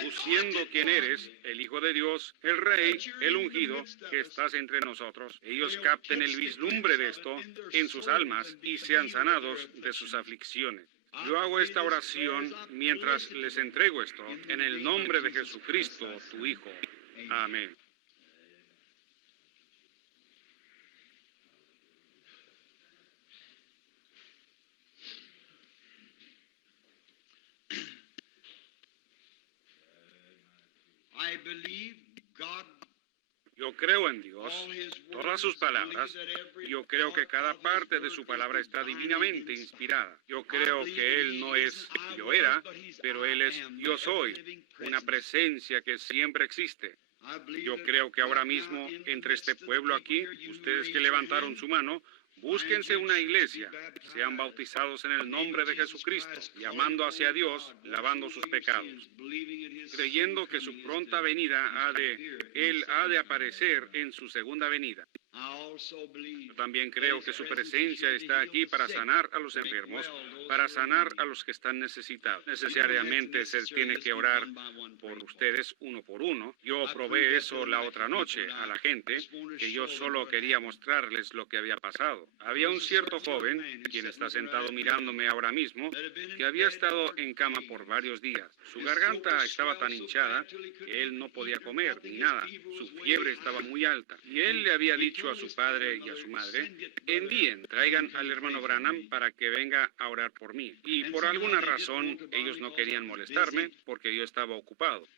tú siendo quien eres, el Hijo de Dios, el Rey, el ungido, que estás entre nosotros, ellos capten el vislumbre de esto en sus almas y sean sanados de sus aflicciones. Yo hago esta oración mientras les entrego esto, en el nombre de Jesucristo, tu Hijo. Amén. Yo creo en Dios, todas sus palabras. Yo creo que cada parte de su palabra está divinamente inspirada. Yo creo que Él no es yo era, pero Él es yo soy, una presencia que siempre existe. Yo creo que ahora mismo, entre este pueblo aquí, ustedes que levantaron su mano, búsquense una iglesia, sean bautizados en el nombre de Jesucristo, llamando hacia Dios, lavando sus pecados, creyendo que su pronta venida Él ha de aparecer en su segunda venida. Yo también creo que su presencia está aquí para sanar a los enfermos, para sanar a los que están necesitados. Necesariamente se tiene que orar por ustedes uno por uno. Yo probé eso la otra noche a la gente, que yo solo quería mostrarles lo que había pasado. Había un cierto joven, quien está sentado mirándome ahora mismo, que había estado en cama por varios días. Su garganta estaba tan hinchada que él no podía comer ni nada. Su fiebre estaba muy alta. Y él le había dicho a su padre y a su madre: envíen, traigan al hermano Branham para que venga a orar por mí. Y por alguna razón ellos no querían molestarme porque yo estaba ocupado.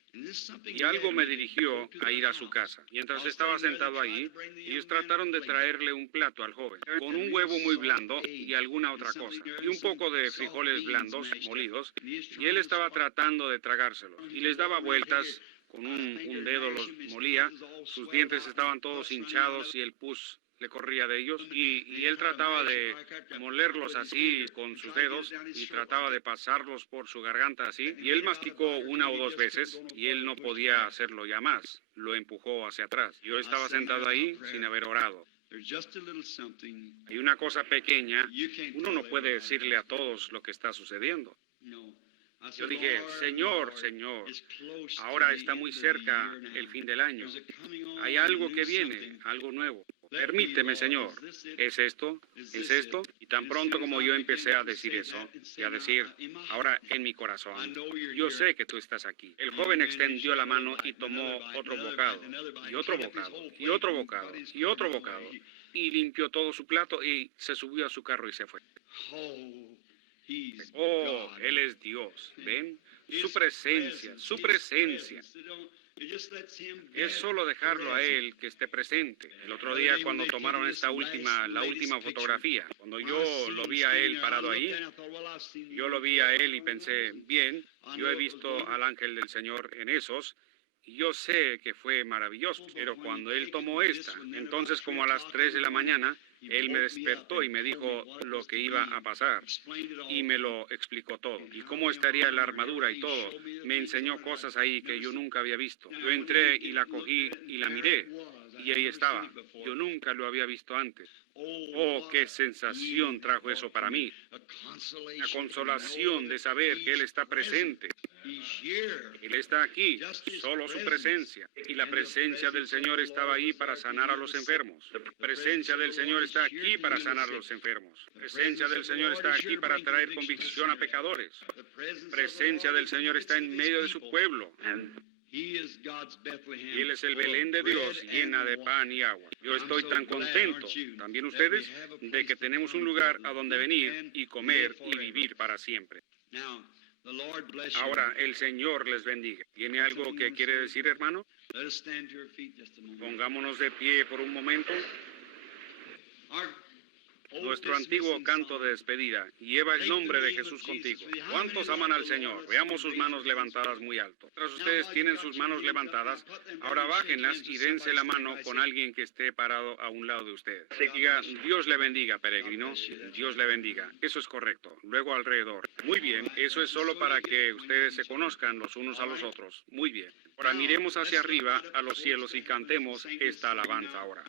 Y algo me dirigió a ir a su casa. Mientras estaba sentado allí, ellos trataron de traerle un plato al joven, con un huevo muy blando y alguna otra cosa, y un poco de frijoles blandos, molidos, y él estaba tratando de tragárselos, y les daba vueltas, con un dedo los molía, sus dientes estaban todos hinchados y el pus le corría de ellos, y él trataba de molerlos así con sus dedos y trataba de pasarlos por su garganta así, y él masticó una o dos veces y él no podía hacerlo ya más, lo empujó hacia atrás. Yo estaba sentado ahí sin haber orado. Hay una cosa pequeña, uno no puede decirle a todos lo que está sucediendo. Yo dije: Señor, Señor, ahora está muy cerca el fin del año. Hay algo que viene, algo nuevo. Permíteme, Señor. ¿Es esto? ¿Es esto? Y tan pronto como yo empecé a decir eso, y a decir, ahora en mi corazón, yo sé que tú estás aquí. El joven extendió la mano y tomó otro bocado, y otro bocado, y otro bocado, y otro bocado, y limpió todo su plato y se subió a su carro y se fue. Oh, Él es Dios. ¿Ven? Su presencia, su presencia. Es solo dejarlo a Él que esté presente. El otro día cuando tomaron la última fotografía, cuando yo lo vi a Él parado ahí, yo lo vi a Él y pensé, bien, yo he visto al ángel del Señor en esos, y yo sé que fue maravilloso, pero cuando Él tomó esta, entonces como a las 3 de la mañana, Él me despertó y me dijo lo que iba a pasar, y me lo explicó todo, y cómo estaría la armadura y todo. Me enseñó cosas ahí que yo nunca había visto. Yo entré y la cogí y la miré, y ahí estaba. Yo nunca lo había visto antes. Oh, qué sensación trajo eso para mí. La consolación de saber que Él está presente. Él está aquí, solo su presencia. Y la presencia del Señor estaba ahí para sanar a los enfermos. La presencia del Señor está aquí para sanar a los enfermos. La presencia del Señor está aquí para traer convicción a pecadores. La presencia del Señor está en medio de su pueblo. Y Él es el Belén de Dios, llena de pan y agua. Yo estoy tan contento, también ustedes, de que tenemos un lugar a donde venir y comer y vivir para siempre. Ahora, el Señor les bendiga. ¿Tiene algo que quiere decir, hermano? Pongámonos de pie por un momento. Nuestro antiguo canto de despedida, lleva el nombre de Jesús contigo. ¿Cuántos aman al Señor? Veamos sus manos levantadas muy alto. Mientras ustedes tienen sus manos levantadas, ahora bájenlas y dense la mano con alguien que esté parado a un lado de usted. Diga, Dios le bendiga, peregrino. Dios le bendiga. Eso es correcto. Luego alrededor. Muy bien, eso es solo para que ustedes se conozcan los unos a los otros. Muy bien. Ahora miremos hacia arriba a los cielos y cantemos esta alabanza ahora.